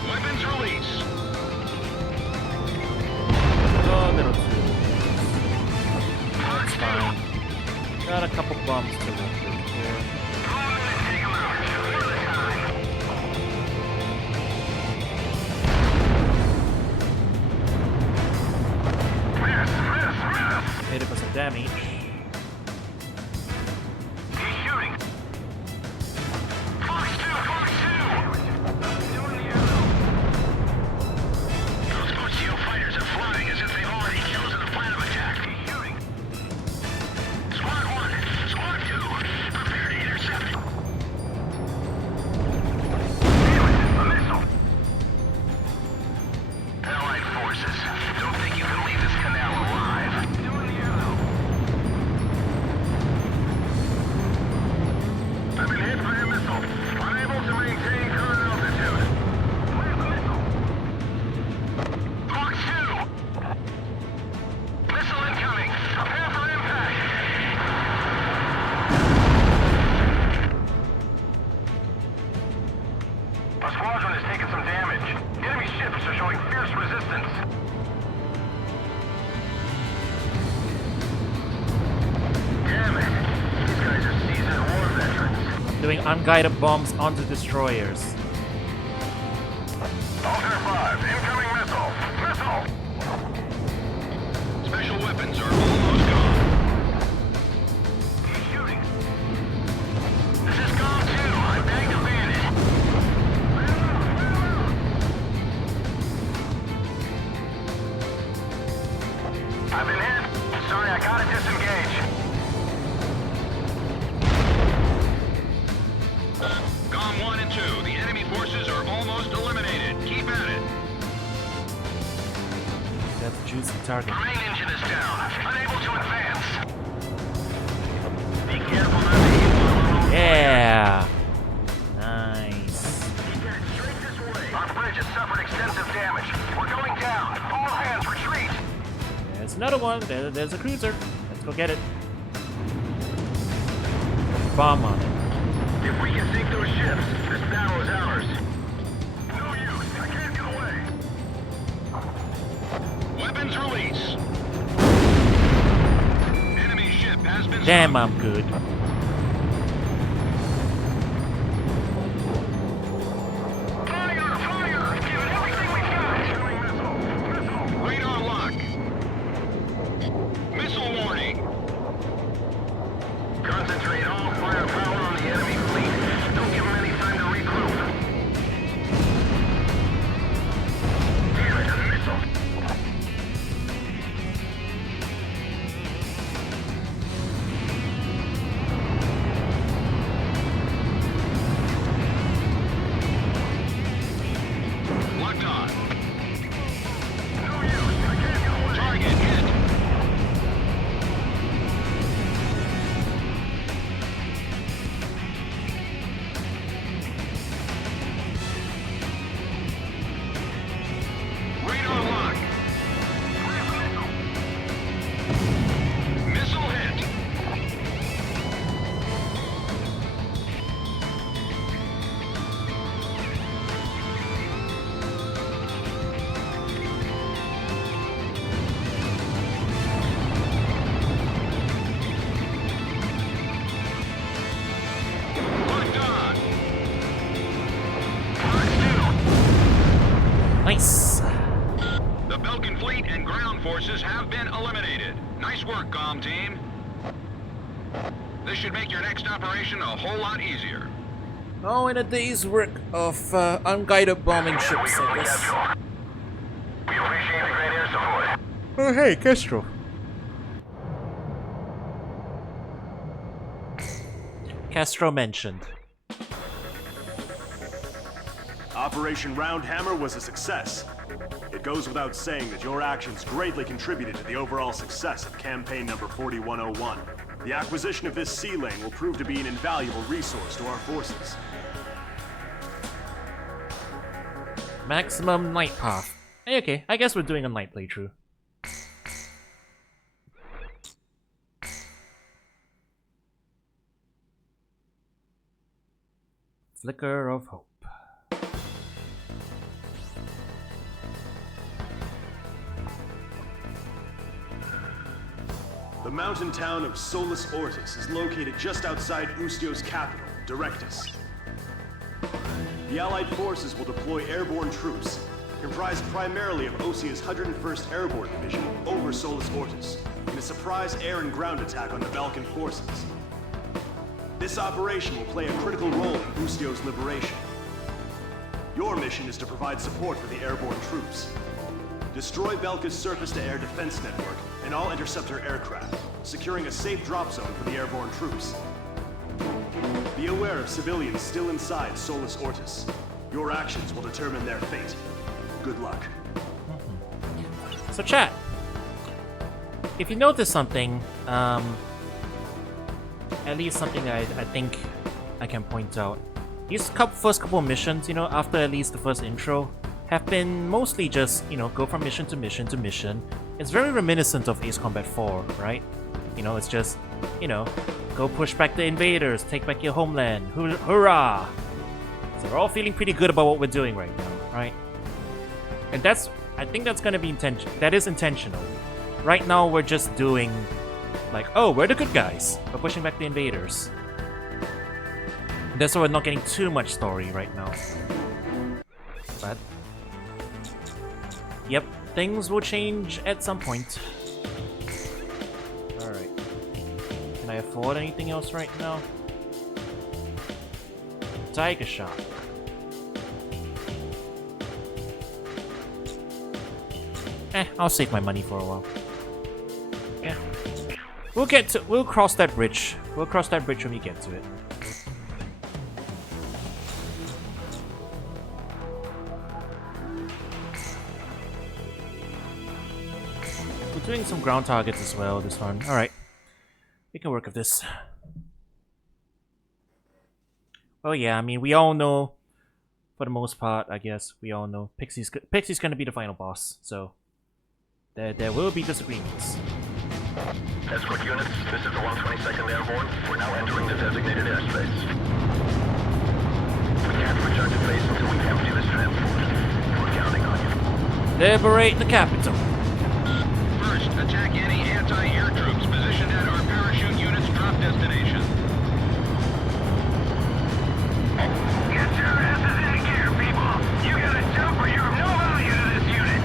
Weapons release. Oh, little two. That's fine. Got a couple Our squadron has taken some damage. Enemy ships are showing fierce resistance. Damn it. These guys are seasoned war veterans. Doing unguided bombs onto destroyers. Alter 5, incoming missile. Missile! Special weapons are almost gone. He's shooting. This is gone too. I bagged a bandit. I've been hit. Sorry, I gotta disengage. GOM 1 and 2, the enemy forces are almost eliminated. Keep at it. That's a juicy target. Main engine is down. Unable to advance. Be careful not to hit one of Yeah! Nice. Our bridge has suffered extensive damage. We're going down. All hands retreat. There's another one. There's a cruiser. Let's go get it. Bomb on it. If we can sink those ships, this battle is ours. No use. I can't get away. Weapons release. Enemy ship has been Damn, sunk. I'm good. Fire! Fire! Give it everything we got! Missile! Radar lock. Missile warning. Concentrate all firepower on the enemy fleet. Don't give them any time to regroup. Damn it, a missile! Locked on. No use. I can't get away. Target hit. Radar lock. Missile hit. Locked on. Nice. The Belkan fleet and ground forces have been eliminated. Nice work, GOM team. This should make your next operation a whole lot easier. Oh, in a day's work of unguided bombing ships, I guess. We appreciate the great air support. Oh, hey, Castro. Castro mentioned. Operation Round Hammer was a success. It goes without saying that your actions greatly contributed to the overall success of campaign number 4101. The acquisition of this sea lane will prove to be an invaluable resource to our forces. Maximum night path. Hey, okay, I guess we're doing a night playthrough. Flicker of hope. The mountain town of Solus Ortis is located just outside Ustio's capital, Directus. The Allied forces will deploy airborne troops, comprised primarily of Osia's 101st Airborne Division, over Solus Ortis, in a surprise air and ground attack on the Belkan forces. This operation will play a critical role in Ustio's liberation. Your mission is to provide support for the airborne troops. Destroy Belka's surface-to-air defense network and all interceptor aircraft, securing a safe drop zone for the airborne troops. Be aware of civilians still inside Solus Ortis. Your actions will determine their fate. Good luck. So chat, if you notice something, at least something that I think I can point out. These first couple of missions, you know, after at least the first intro, have been mostly just, you know, go from mission to mission to mission. It's very reminiscent of Ace Combat 4, right? You know, it's just, you know, go push back the invaders, take back your homeland, hurrah! So we're all feeling pretty good about what we're doing right now, right? And I think that's gonna be intentional. That is intentional. Right now we're just doing like, oh, we're the good guys. We're pushing back the invaders. That's why we're not getting too much story right now. But yep, things will change at some point. Alright. Can I afford anything else right now? Tiger shot. I'll save my money for a while. Yeah. We'll cross that bridge. We'll cross that bridge when we get to it. We're doing some ground targets as well this one. Alright. We can work with this. Oh yeah, I mean, we all know, for the most part, I guess, we all know Pixie's gonna be the final boss, so there will be disagreements. Escort units, this is the 122nd Airborne. We're now entering the designated airspace. We can't return to base until we empty this transport. We're counting on you. Liberate the capital. First, attack any anti-air troops positioned at our parachute unit's drop destination. Get your asses in gear, people! You gotta jump or you're of no value to this unit!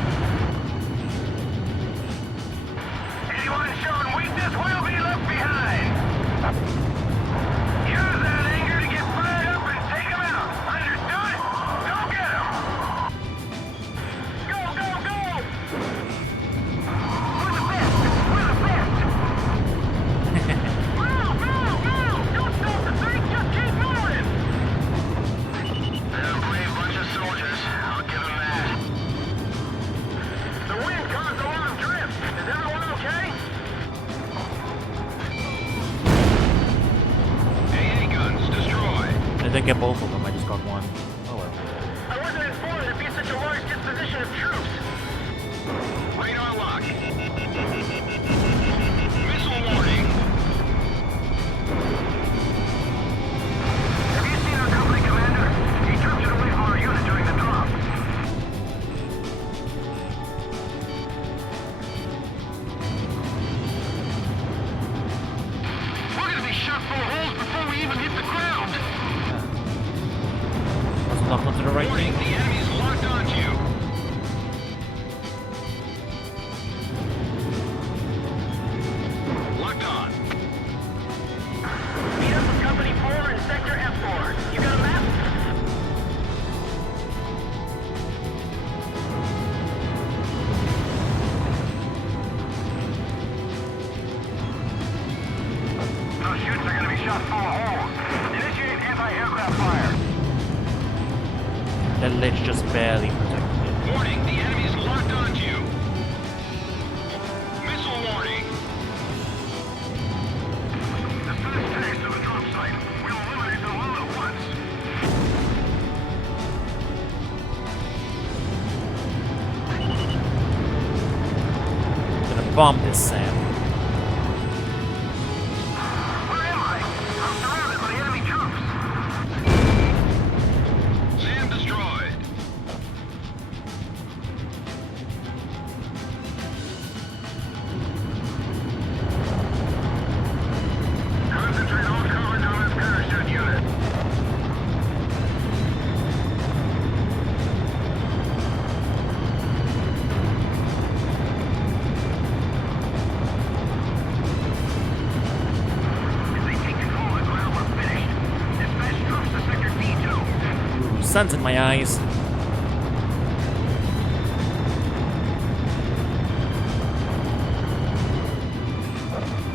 Anyone showing weakness will be left behind! Use that anger to get fired up and take them out! Understood? Go get them! Go, go, go! We're the best! We're the best! Move, move, move! Don't stop the thing, just keep moving! They're a brave bunch of soldiers. I'll give them that. The wind caused a lot of drift. Is everyone okay? AA guns destroyed. I didn't get both of them, I just got one. Oh well. I wasn't informed there'd be such a large disposition of troops. Radar lock. Missile warning. Have you seen our company commander? He drifted away from our unit during the drop. We're gonna be shot full of holes before we even hit the ground. Was it not onto the right Warning, thing? the enemy's locked onto you. Locked on. Meet up with Company 4 in Sector F4. You got a map? Those chutes are gonna be shot full of holes. Initiate anti-aircraft fire. That ledge just barely protected it. Warning, the enemy's locked onto you. Missile warning. Dispatch tanks to the drop site. We'll eliminate them all at once. Gonna bomb this Sam. Where am I? I'm surrounded by enemy troops. SAM destroyed. Concentrate all coverage on this parachute unit. If they take control of the ground, we're finished. Dispatch troops to Sector D2. Ooh, sun's in my eyes.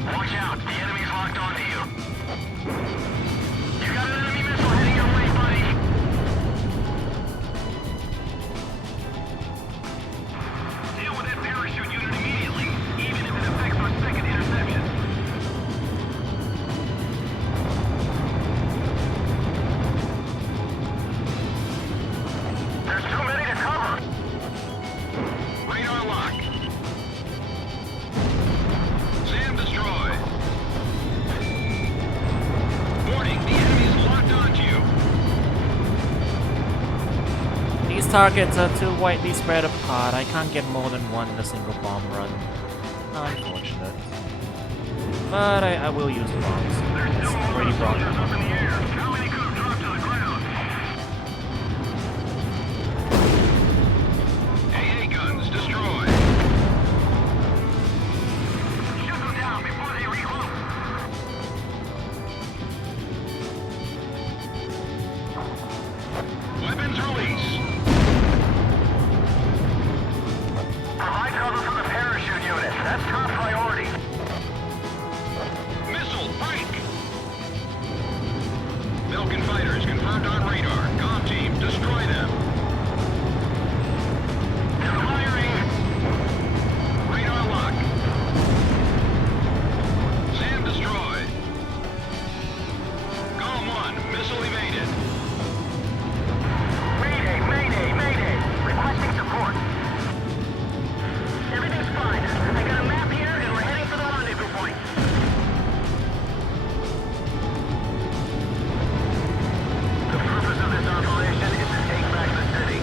Watch out, the enemy's locked onto you. You got an enemy missile heading your way, buddy. Deal with that parachute unit immediately, even if it affects our second interception. targets are too widely spread apart. I can't get more than one in a single bomb run. Unfortunate. But I will use the bombs. It's already brought them. Up in the air. How many could have dropped to the ground? AA guns destroyed. Shoot them down before they regroup. Weapons release. Provide cover from the parachute unit. That's top priority. Missile break. Belkan fighters confirmed on radar. Comm team, destroy them. They're firing. Radar lock. SAM destroyed. Golem 1, missile evaded. Mayday, mayday, mayday. Requesting support. Everything's fine. I got a map here and we're heading for the rendezvous point. The purpose of this operation is to take back the city.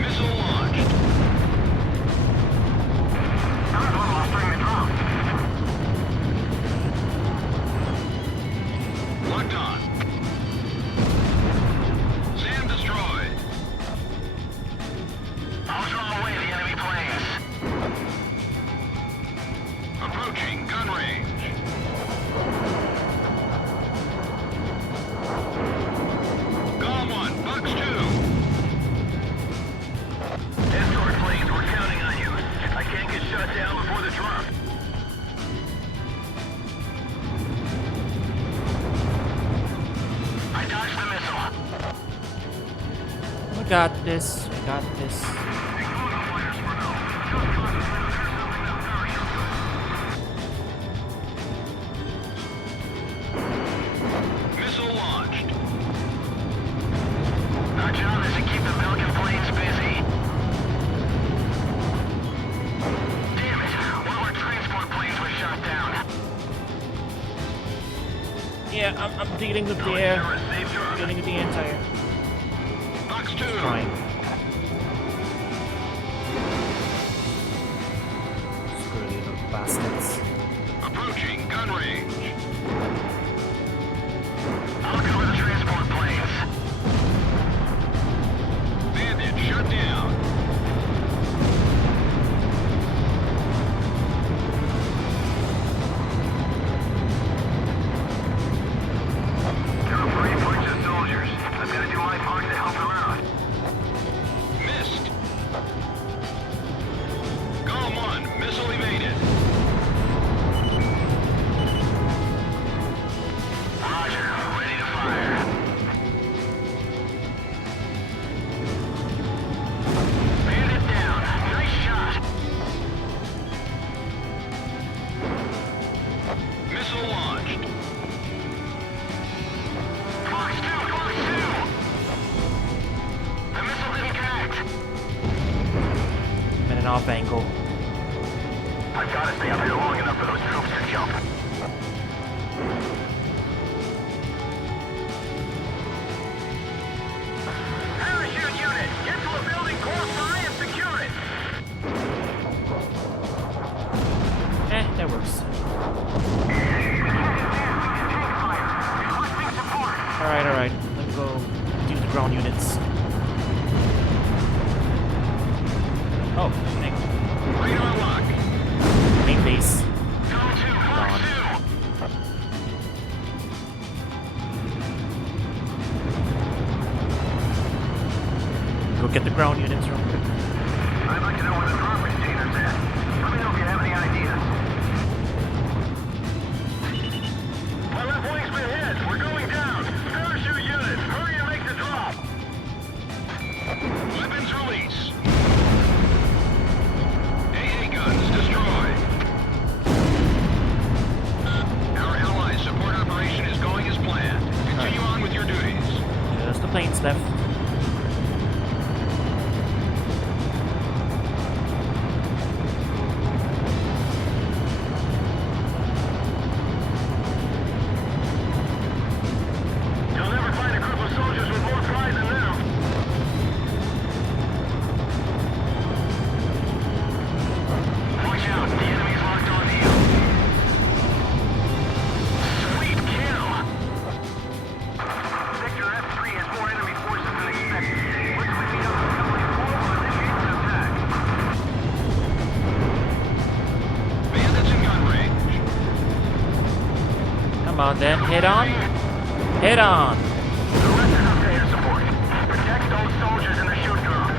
Missile launched. Hardware mastering the drone. Locked on. SAM destroyed. I'll draw away the enemy planes. Approaching gun range. Golem 1, Box 2. Escort planes, we're counting on you. I can't get shut down before the drop. I dodged the missile. We got this. We got this. Missile launched. Our job is to keep the Belkan planes busy. Damn it! One of our transport planes was shot down. Yeah, I'm dealing with the air. Never a safe drop. Dealing with the entire. Box 2. Fine. Screw you little bastards. Approaching gun range. I'll cover the transport planes. Bandit shut down. There are a brave bunch of soldiers. I've got to do my part to help them out. Missed. Golem 1, missile evaded. Roger, ready to fire. Bandit down. Nice shot. Missile launched. Fox 2, Fox 2! The missile didn't connect. I'm in an off angle. I've got to stay up here long enough for those troops to jump. Parachute unit, get to a building close by and secure it. That works. Requesting support. Alright. Let me go do the ground units. Oh, thank Radar lock. main base. Go to Fox 2. Go get the ground units real quick. I'd like to know where the drop container's at. Let me know if you have any ideas. My left wing's been hit. We're going down. Parachute unit, hurry and make the drop. Weapons release. AA guns destroyed. Our allies' support operation is going as planned. Continue on with your duties. Just the planes left. Come on then, head on. Head on. The rest is up to air support. Protect those soldiers in the shoot ground.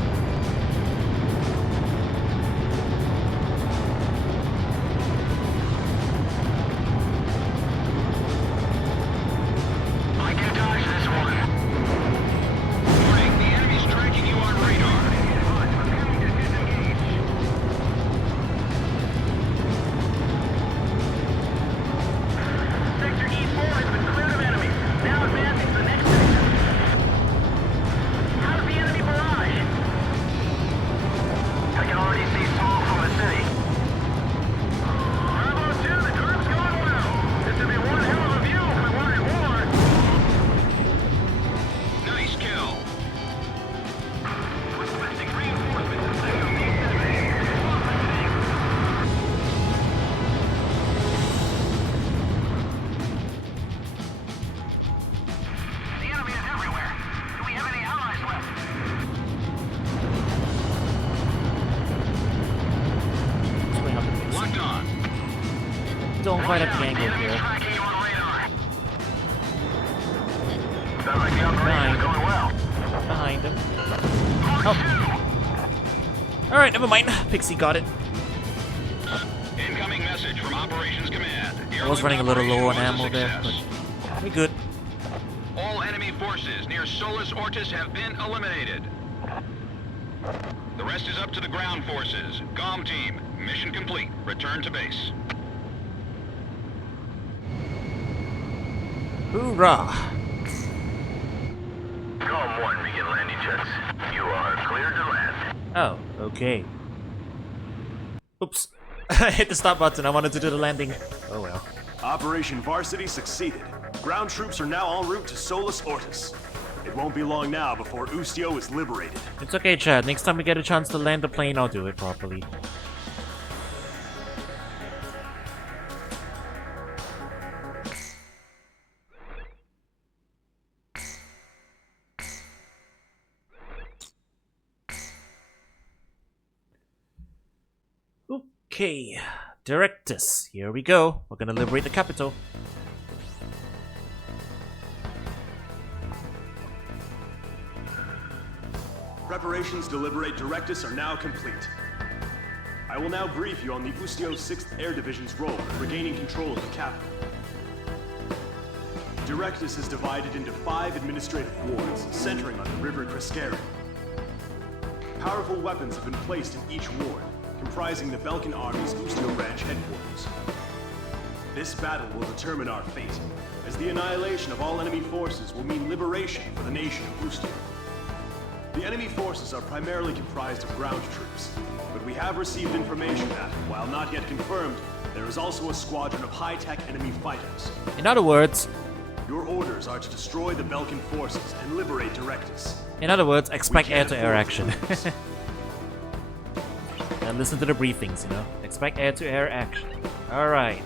I can dodge this one. Warning, the enemy's tracking you on radar. Preparing to disengage. Sector E4 has been cleared of enemies. Now advancing to the next sector. How's the enemy barrage? I can already see smoke from the city. Bravo 2, the group's going well. This would be one hell of a view if we wanted more. Nice kill. Requesting reinforcements in sector B7. The enemy is everywhere. Do we have any allies left? Swing up the face. Locked on. Don't fight at the The angle enemy's here. tracking you on radar. Sounds like the operation's going well. Behind him. Oh. Alright, never mind. Pixie got it. Incoming message from Operations Command. I was running a little low on ammo there, but we're good. All enemy forces near Solus Ortis have been eliminated. The rest is up to the ground forces. GOM team, mission complete. Return to base. Hoorah! Column 1, begin landing jets. You are cleared to land. Oh, okay. Oops. I hit the stop button. I wanted to do the landing. Oh well. Operation Varsity succeeded. Ground troops are now en route to Solus Ortis. It won't be long now before Ustio is liberated. It's okay, Chad. Next time we get a chance to land the plane, I'll do it properly. Okay, Directus. Here we go. We're gonna liberate the capital. Preparations to liberate Directus are now complete. I will now brief you on the Ustio 6th Air Division's role in regaining control of the capital. Directus is divided into 5 administrative wards, centering on the River Crescari. Powerful weapons have been placed in each ward, comprising the Belkan Army's Ustio Branch headquarters. This battle will determine our fate, as the annihilation of all enemy forces will mean liberation for the nation of Ustio. The enemy forces are primarily comprised of ground troops, but we have received information that, while not yet confirmed, there is also a squadron of high-tech enemy fighters. In other words, Your orders are to destroy the Belkan forces and liberate Directus. expect We can't air-to-air afford action. to lose. And listen to the briefings, you know. Expect air-to-air action. Alright.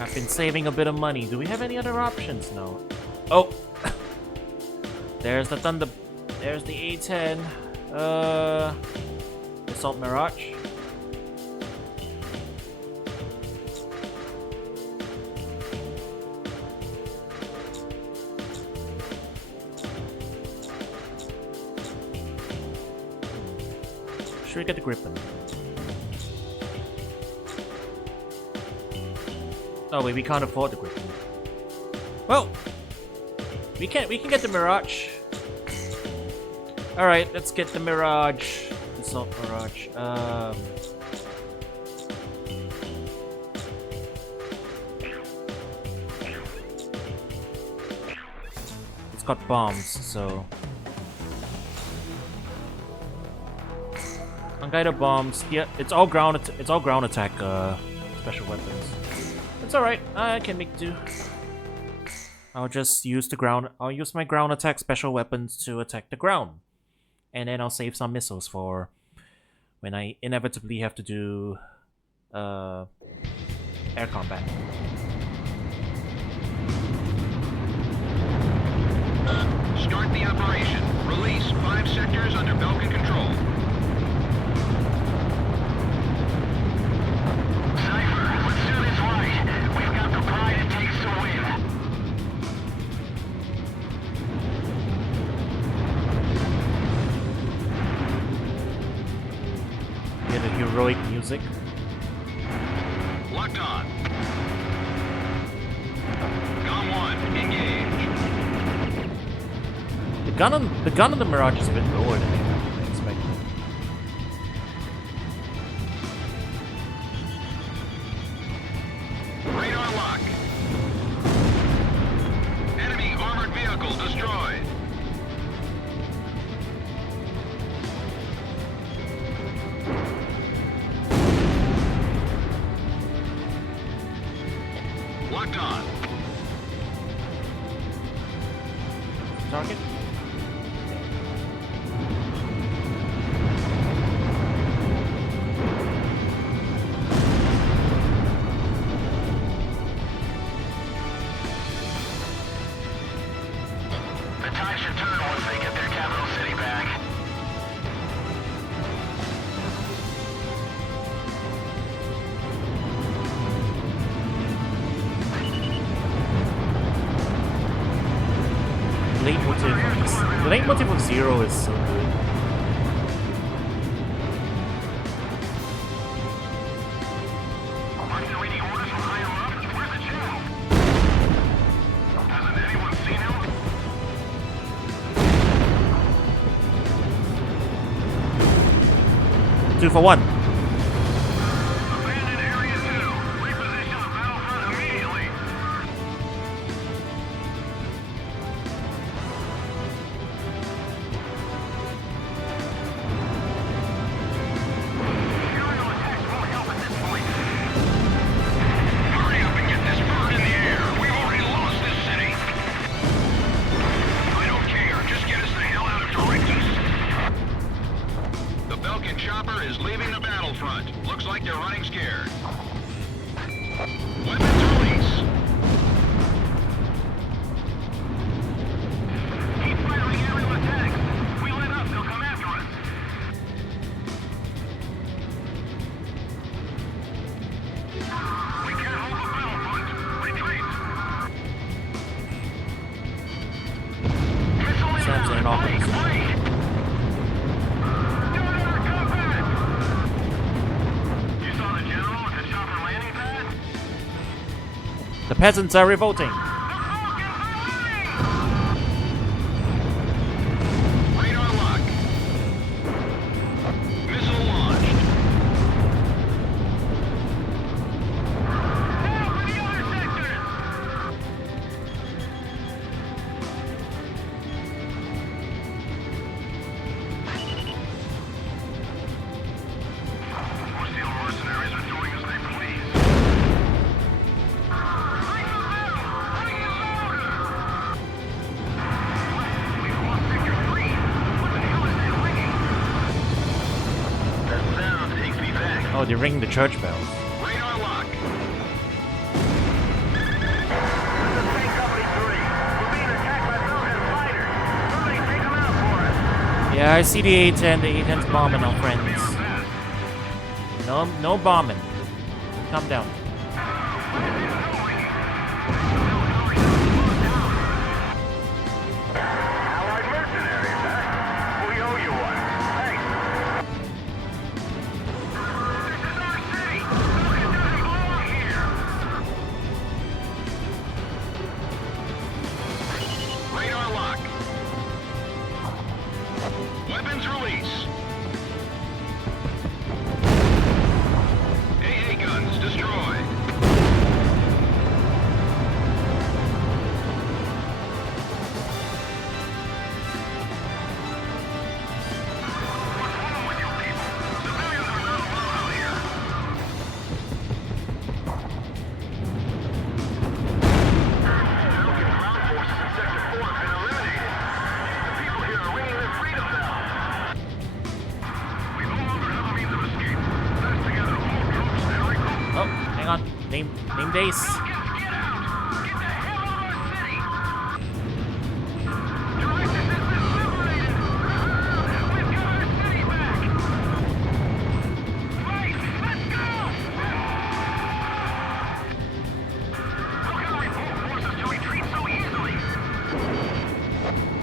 I've been saving a bit of money. Do we have any other options? No. Oh! There's the Thunder... There's the A-10. Assault Mirage. Should we get the Griffin? Oh wait, we can't afford the Griffin. Well, we can get the Mirage. All right, let's get the Mirage. Assault Mirage. It's got bombs, so. Unguided bombs. Yeah, it's all ground. It's all ground attack. Special weapons. It's all right. I can make do. I'll just use the ground. I'll use my ground attack special weapons to attack the ground, and then I'll save some missiles for when I inevitably have to do air combat. Start the operation. Release 5 sectors under Belkan control. Cypher music. Locked on. GOM 1, engage. The gun on the Mirage is a bit lower than I expected. Radar lock. Enemy armored vehicle destroyed. Locked on. Target? The tide should turn once they get their capital city back. The leitmotif of Zero is so good. Aren't there any orders from higher up? Where's the channel? Hasn't anyone seen him? 2 for 1. Abandon Area 2. Reposition the battlefront immediately. Aerial attacks won't help at this point. Hurry up and get this bird in the air. We've already lost this city. I don't care. Just get us the hell out of Trinity. The Belkan chopper is leaving the battlefront. Looks like they're running scared. Weapons release. Keep firing aerial attacks. If we let up, they'll come after us. We can't hold the battlefront. Retreat. Missile Sounds like an inbound. offense. Wait. Do another combat. You saw the general at the chopper landing pad? The peasants are revolting. The Falcons are running! Radar lock. Missile launched. Now for the other sectors! More steel mercenaries are doing as they please. Bring them down! Bring it louder! We've lost Sector 3. What the hell is that ringing? That sound takes me back. Oh, they ring the church bells. Radar lock. This is Tank Company 3. We're being attacked by Belkan fighters. Somebody take them out for us. Yeah, I see the A-10. The A-10's bombing our friends. No bombing. Calm down. Allied mercenaries, huh? We owe you one. Thanks. This is our city. Belkan doesn't belong here. Radar lock. Weapons release. AA guns destroyed. What's wrong with you people? Civilians are not allowed out here. Belkan ground forces in Sector 4 have been eliminated. The people here are ringing their freedom bell. We no longer have a means of escape. Band together, all troops, and regroup. Oh, hang on. Name base. Falcons, get out! Get the hell out of our city! Trinity has been liberated! We've got our city back! Right, let's go! How can we force us to retreat so easily?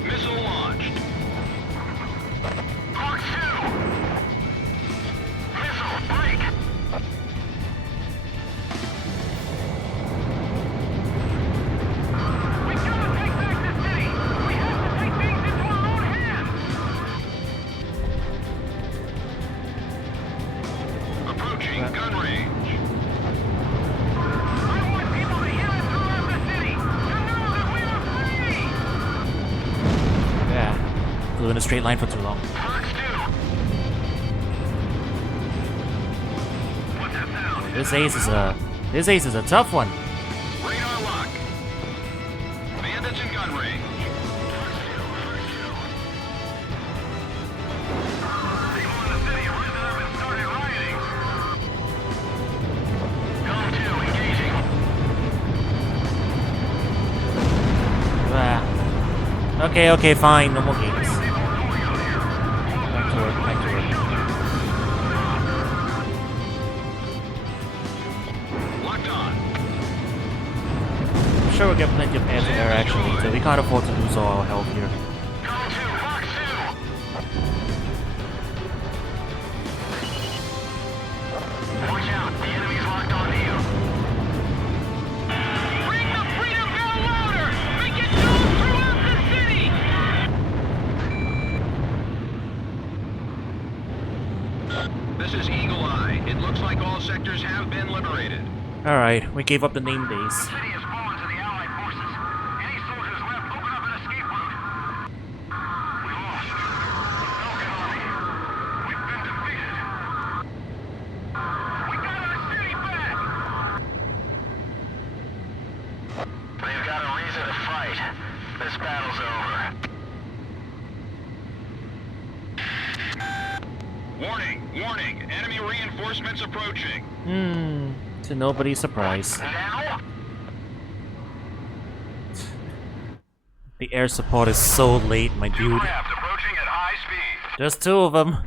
Missile launched. Hawk 2! Missile, break! a straight line for too long. Fox 2. What's that sound? This ace is a tough one. Radar lock. Bandits in gun range. People in the city have risen up and started rioting. Gum 2 engaging. Ah. Okay, fine. No more games. Back to work. Locked on. I'm sure we'll get plenty of anti-air action later. We can't afford to lose all our health here. Gum 2, Fox 2. Watch out, the enemy's locked onto you. Bring the freedom bell louder! Make it known throughout the city! This is Eagle Eye. It looks like all sectors have been liberated. Alright, we gave up the name days. The city has fallen to the Allied forces. Any soldiers left, open up an escape route. We lost. Belkan army. We've been defeated. We got our city back! We've got a reason to fight. This battle's over. Warning! Enemy reinforcements approaching. To nobody's surprise. Now? The air support is so late, my dude. Craft approaching at high speed. There's two of them.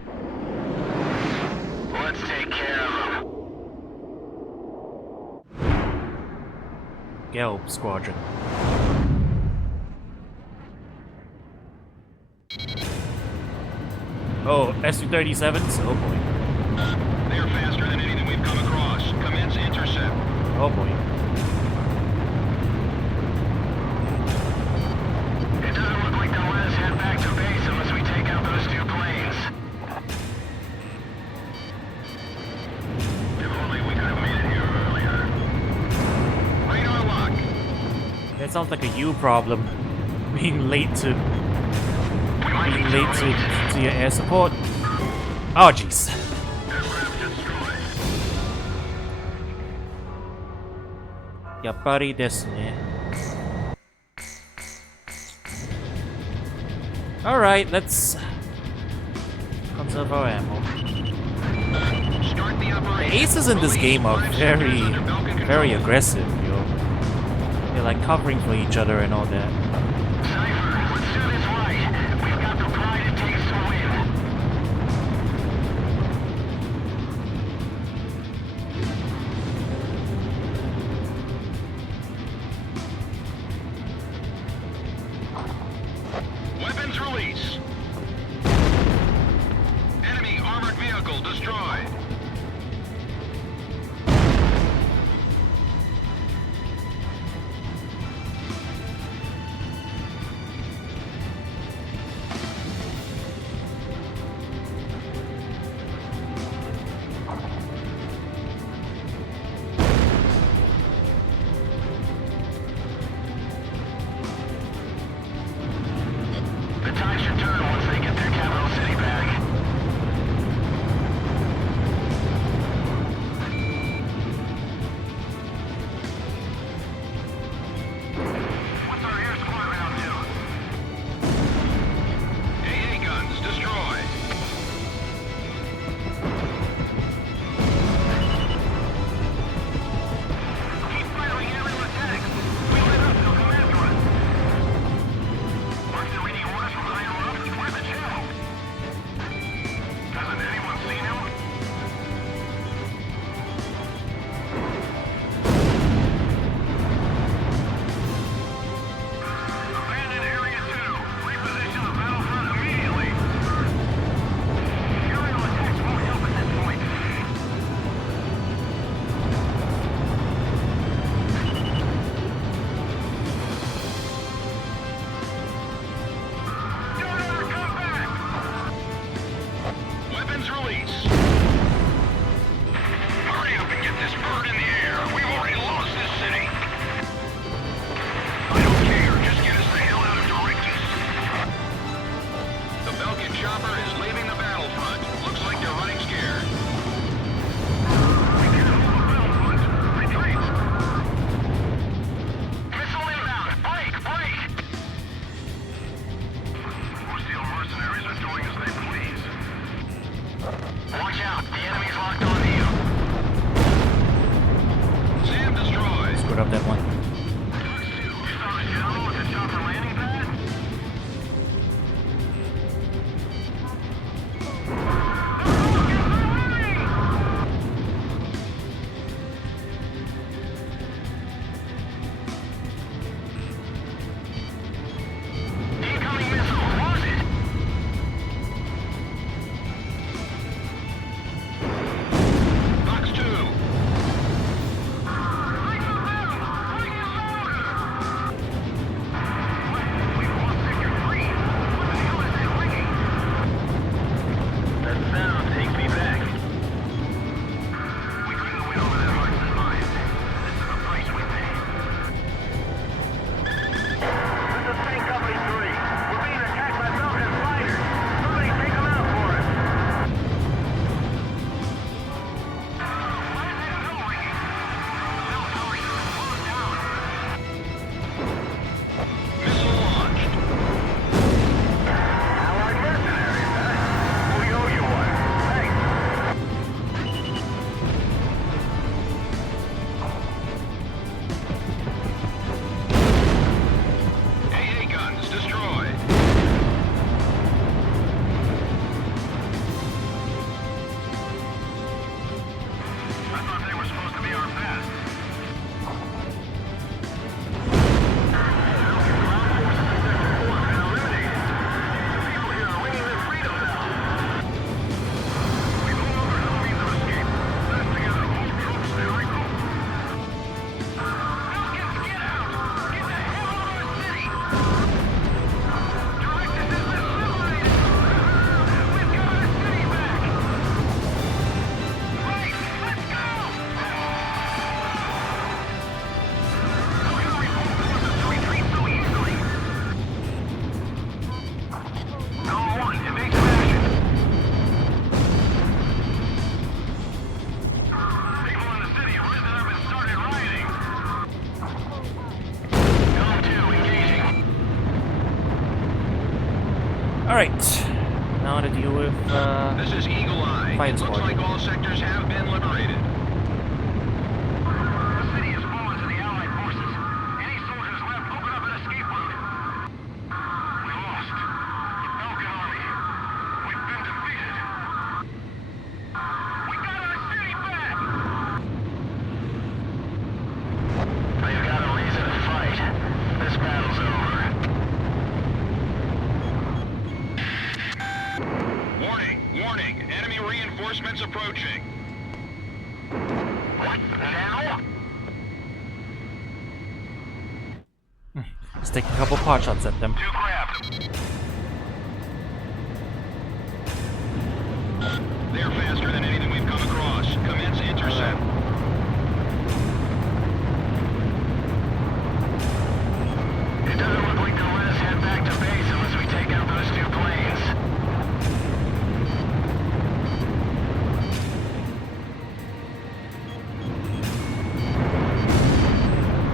Let's take care of them. Gelb Squadron. Oh, Su-37s? Oh boy. They're faster than anything we've come across. Commence intercept. Oh boy. It doesn't look like they'll let us head back to base unless we take out those two planes. If only we could have made it here earlier. Radar lock. That sounds like a you problem. Being late to your air support. Oh jeez. Aircraft destroyed. やっぱりですね. Alright, let's conserve our ammo. Start the The operation. aces in this game are very, very aggressive, yo. They're like covering for each other and all that. Cypher, let's do this right. We've got the pride it takes to win. Weapons release. Enemy armored vehicle destroyed. screwed up that one. Box 2. That sound takes me back. We couldn't win over their hearts and minds. This is the price we pay. This is Tank Company 3. We're being attacked by Belkan fighters. Somebody take them out for us. Why is that bell ringing? The bell tower should have been closed down. Missile launched. Allied mercenaries, huh? We owe you one. Thanks. AA guns destroyed. I thought they were supposed to be our best. People here are ringing their freedom now. We no longer have means of escape. Let's together hold troops and regroup. Belkan, get out! Get the hell out of our city! Directus has been liberated! We've got our city back! Right, let's go! How can we hope forces to retreat so easily? Number 1, evasive action. People in the city have risen up and started rioting. Number 2, engaging. Alright. Now to deal with, This is Eagle Eye. Fight It looks squad. like all sectors have been liberated. The city has fallen to the Allied forces. Any soldiers left, open up an escape route. We lost. The Belkan army. We've been defeated. We got our city back! They've got a reason to fight. This battle's over. Warning! Warning! Enemy reinforcements approaching. What? Now? let's take a couple pot shots at them. Two grabbed. They're faster than anything we've come across. Commence intercept. It doesn't look like they'll let us head back to base unless we take out those two planes.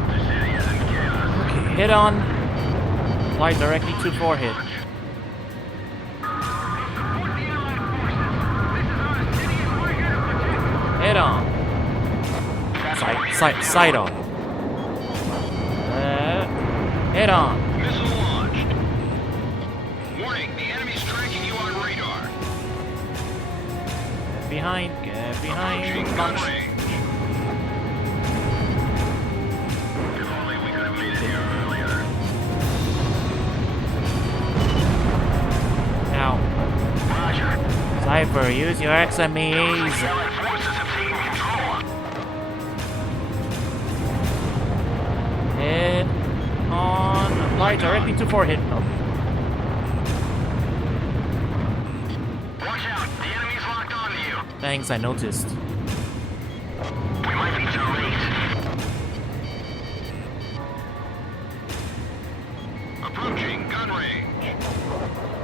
The city isn't chaos. Okay, hit on. Fly directly to forehead. Support the Allied forces. This is our city and we're here to protect it. Head on. Side on. Head on. Missile launched. Warning! The enemy's tracking you on radar. Get behind. Approaching gun Launch. range. If only we could have made it here earlier. Now, Roger. Cypher, use your XMEs. The Allied forces have taken control. Head on. Fly directly to forehead. Oh. Watch out. The enemy's locked onto you. Thanks, I noticed. We might be too late. Approaching gun range.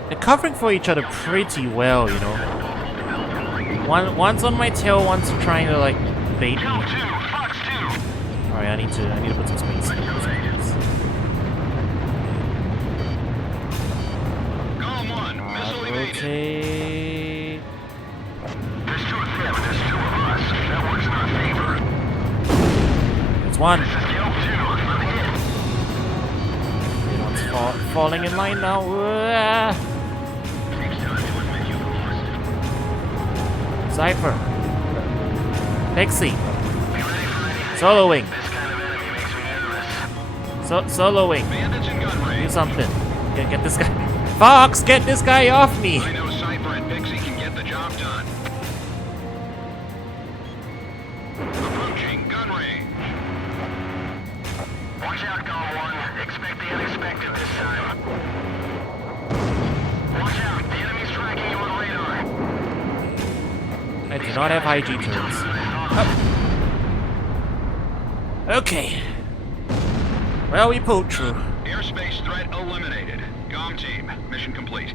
They're covering for each other pretty well, you know. One's on my tail, one's trying to like bait me. Kill 2, Fox 2. Alright, I need to put some space. Column 1. Missile evaded. Rotate. There's 2 of them, there's 2 of us. That works in our favor. It's one. This is Kill falling in line now. Cypher. Pixie. Soloing. Soloing. Bandits in gun Do range. something. Get this guy. Fox, get this guy off me! I know Cypher and Pixie can get the job done. Approaching gun range. Watch out, Gom 1. Expect the unexpected this time. Watch out. The enemy's tracking you on radar. I do not have high G turns. Oh. Okay. Well, we pulled through. Airspace threat eliminated. GOM team, mission complete.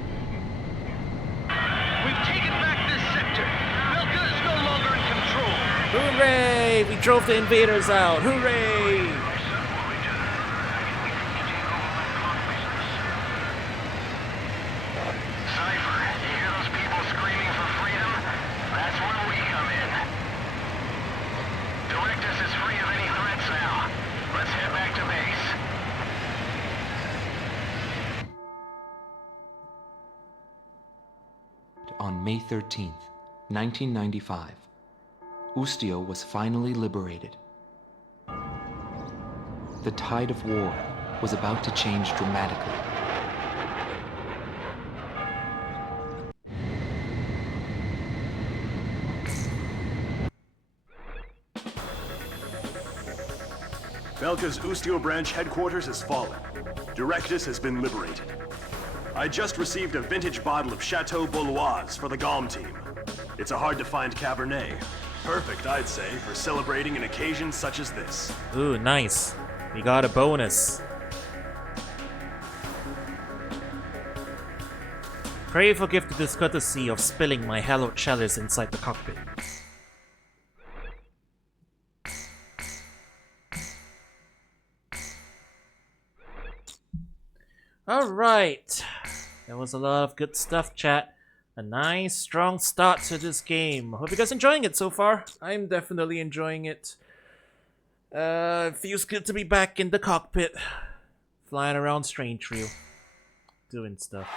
We've taken back this sector. Belkan is no longer in control. Hooray! We drove the invaders out. Hooray! Cypher, you hear those people screaming for freedom? That's where we come in. Directus is free of any threats now. Let's head back to base. On May 13th, 1995, Ustio was finally liberated. The tide of war was about to change dramatically. Belka's Ustio branch headquarters has fallen. Directus has been liberated. I just received a vintage bottle of Chateau Bouloise for the GOM team. It's a hard-to-find Cabernet. Perfect, I'd say, for celebrating an occasion such as this. Ooh, nice. We got a bonus. Pray forgive the discourtesy of spilling my hallowed chalice inside the cockpit. Alright. That was a lot of good stuff, chat. A nice, strong start to this game. Hope you guys enjoying it so far. I'm definitely enjoying it. Feels good to be back in the cockpit. Flying around Strange Trio. Doing stuff.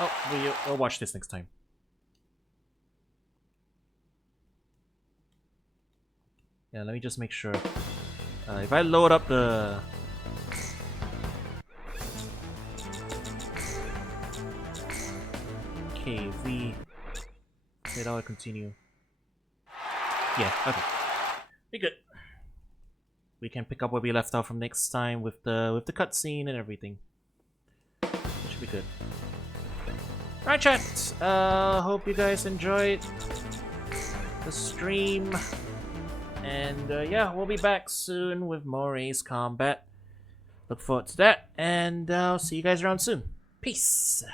Oh, we'll watch this next time. Yeah, let me just make sure. If I load up the... Okay, V. Wait, I'll continue. Yeah, okay. Be good. We can pick up where we left off from next time with the cutscene and everything. Should be good. Alright, chat. Hope you guys enjoyed the stream. And yeah, we'll be back soon with more Ace Combat. Look forward to that. And I'll see you guys around soon. Peace.